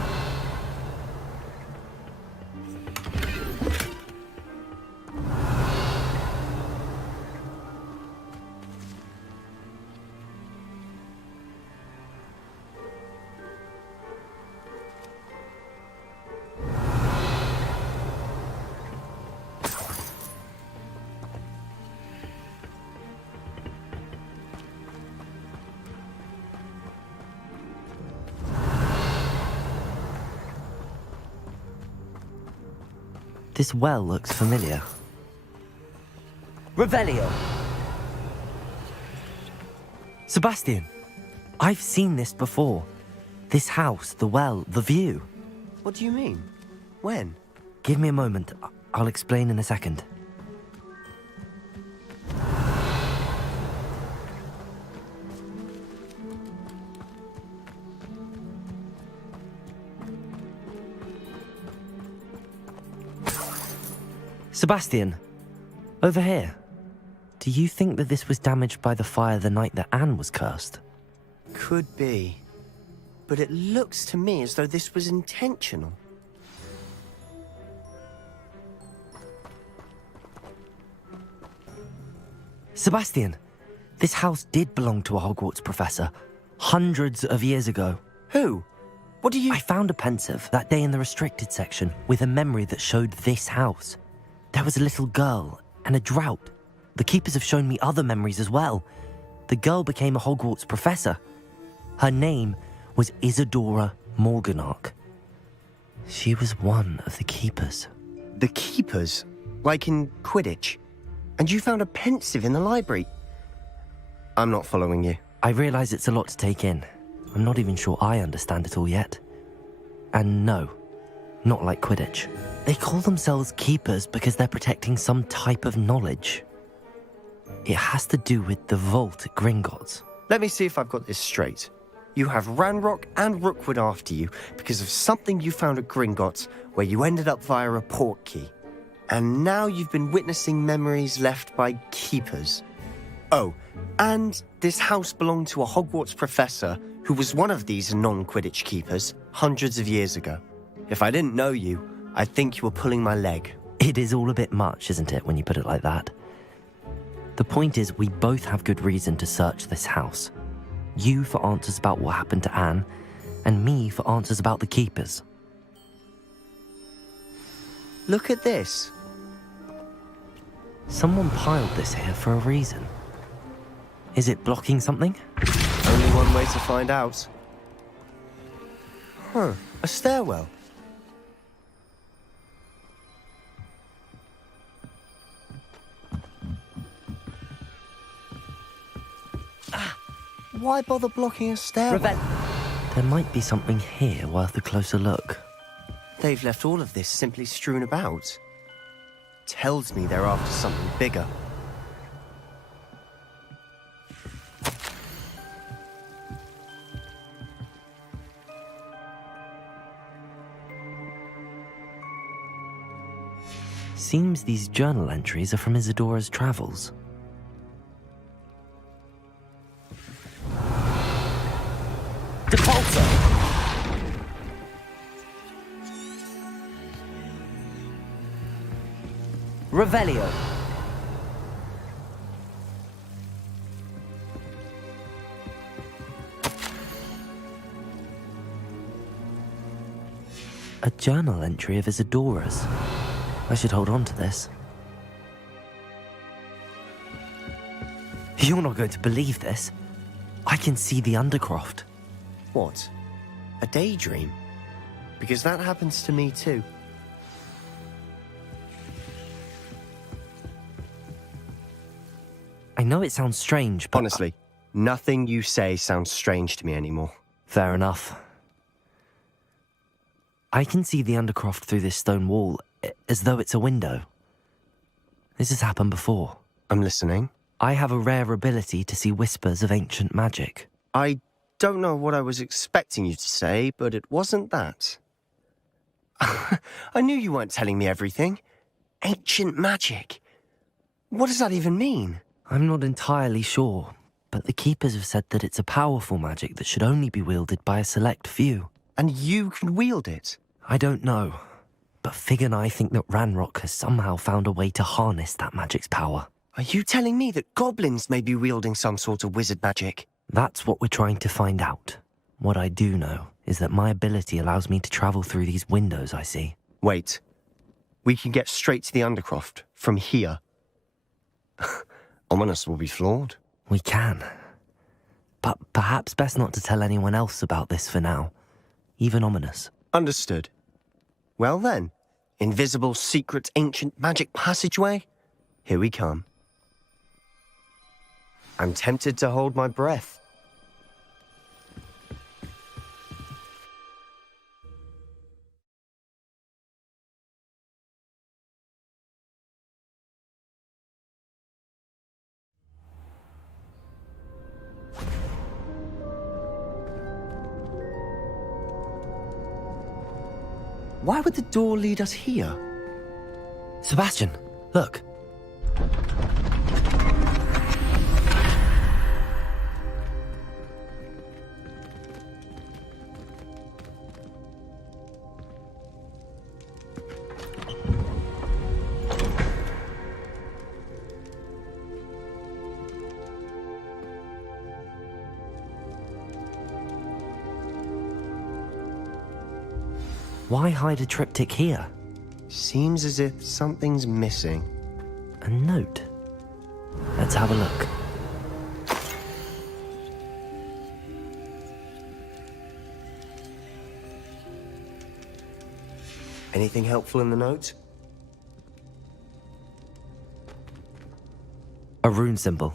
This well looks familiar. Revelio! Sebastian! I've seen this before. This house, the well, the view. What do you mean? When? Give me a moment. I'll explain in a second. Sebastian, over here. Do you think that this was damaged by the fire the night that Anne was cursed? Could be. But it looks to me as though this was intentional. Sebastian, this house did belong to a Hogwarts professor, hundreds of years ago. Who? What do you... I found a pensive that day in the restricted section with a memory that showed this house. There was a little girl and a drought. The keepers have shown me other memories as well. The girl became a Hogwarts professor. Her name was Isadora Morganach. She was one of the keepers. The keepers? Like in Quidditch? And you found a pensive in the library? I'm not following you. I realise it's a lot to take in. I'm not even sure I understand it all yet. And no, not like Quidditch. They call themselves keepers because they're protecting some type of knowledge. It has to do with the vault at Gringotts. Let me see if I've got this straight. You have Ranrock and Rookwood after you because of something you found at Gringotts where you ended up via a port key. And now you've been witnessing memories left by keepers. Oh, and this house belonged to a Hogwarts professor who was one of these non-Quidditch keepers hundreds of years ago. If I didn't know you, I'd think you were pulling my leg. It is all a bit much, isn't it, when you put it like that? The point is, we both have good reason to search this house. You for answers about what happened to Anne, and me for answers about the keepers. Look at this. Someone piled this here for a reason. Is it blocking something? Only one way to find out. A stairwell. Why bother blocking a stairwell? There might be something here worth a closer look. They've left all of this simply strewn about. Tells me they're after something bigger. Seems these journal entries are from Isadora's travels. Depulsor! Revelio. A journal entry of Isadora's. I should hold on to this. You're not going to believe this. I can see the Undercroft. What? A daydream? Because that happens to me too. I know it sounds strange, but... Honestly, nothing you say sounds strange to me anymore. Fair enough. I can see the Undercroft through this stone wall, as though it's a window. This has happened before. I'm listening. I have a rare ability to see whispers of ancient magic. I don't know what I was expecting you to say, but it wasn't that. I knew you weren't telling me everything. Ancient magic. What does that even mean? I'm not entirely sure, but the Keepers have said that it's a powerful magic that should only be wielded by a select few. And you can wield it? I don't know, but Fig and I think that Ranrock has somehow found a way to harness that magic's power. Are you telling me that goblins may be wielding some sort of wizard magic? That's what we're trying to find out. What I do know is that my ability allows me to travel through these windows I see. Wait. We can get straight to the Undercroft from here. Ominous will be flawed. We can. But perhaps best not to tell anyone else about this for now. Even Ominous. Understood. Well then, invisible, secret, ancient magic passageway? Here we come. I'm tempted to hold my breath. Why would the door lead us here? Sebastian, look. Why hide a triptych here? Seems as if something's missing. A note? Let's have a look. Anything helpful in the note? A rune symbol.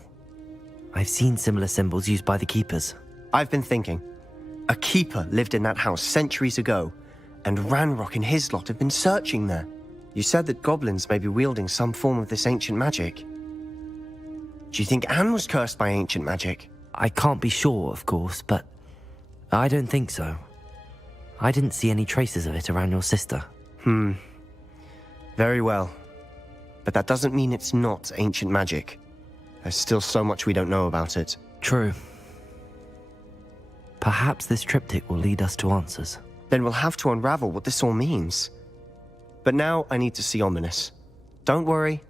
I've seen similar symbols used by the keepers. I've been thinking. A keeper lived in that house centuries ago, and Ranrock and his lot have been searching there. You said that goblins may be wielding some form of this ancient magic. Do you think Anne was cursed by ancient magic? I can't be sure, of course, but I don't think so. I didn't see any traces of it around your sister. Very well. But that doesn't mean it's not ancient magic. There's still so much we don't know about it. True. Perhaps this triptych will lead us to answers. Then we'll have to unravel what this all means. But now I need to see Ominous. Don't worry,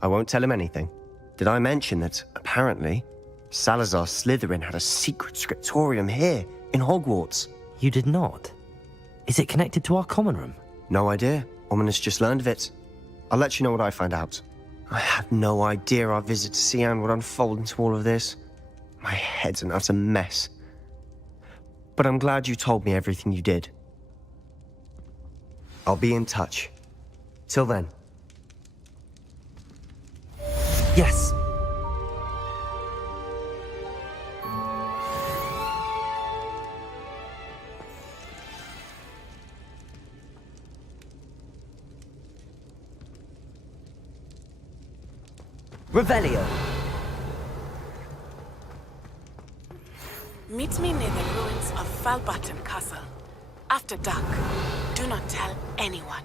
I won't tell him anything. Did I mention that, apparently, Salazar Slytherin had a secret scriptorium here, in Hogwarts? You did not? Is it connected to our common room? No idea. Ominous just learned of it. I'll let you know what I find out. I had no idea our visit to see Anne would unfold into all of this. My head's an utter mess. But I'm glad you told me everything you did. I'll be in touch. Till then. Yes. Revelio. Meet me near the ruins of Falbutton Castle. After dark. Do not tell anyone.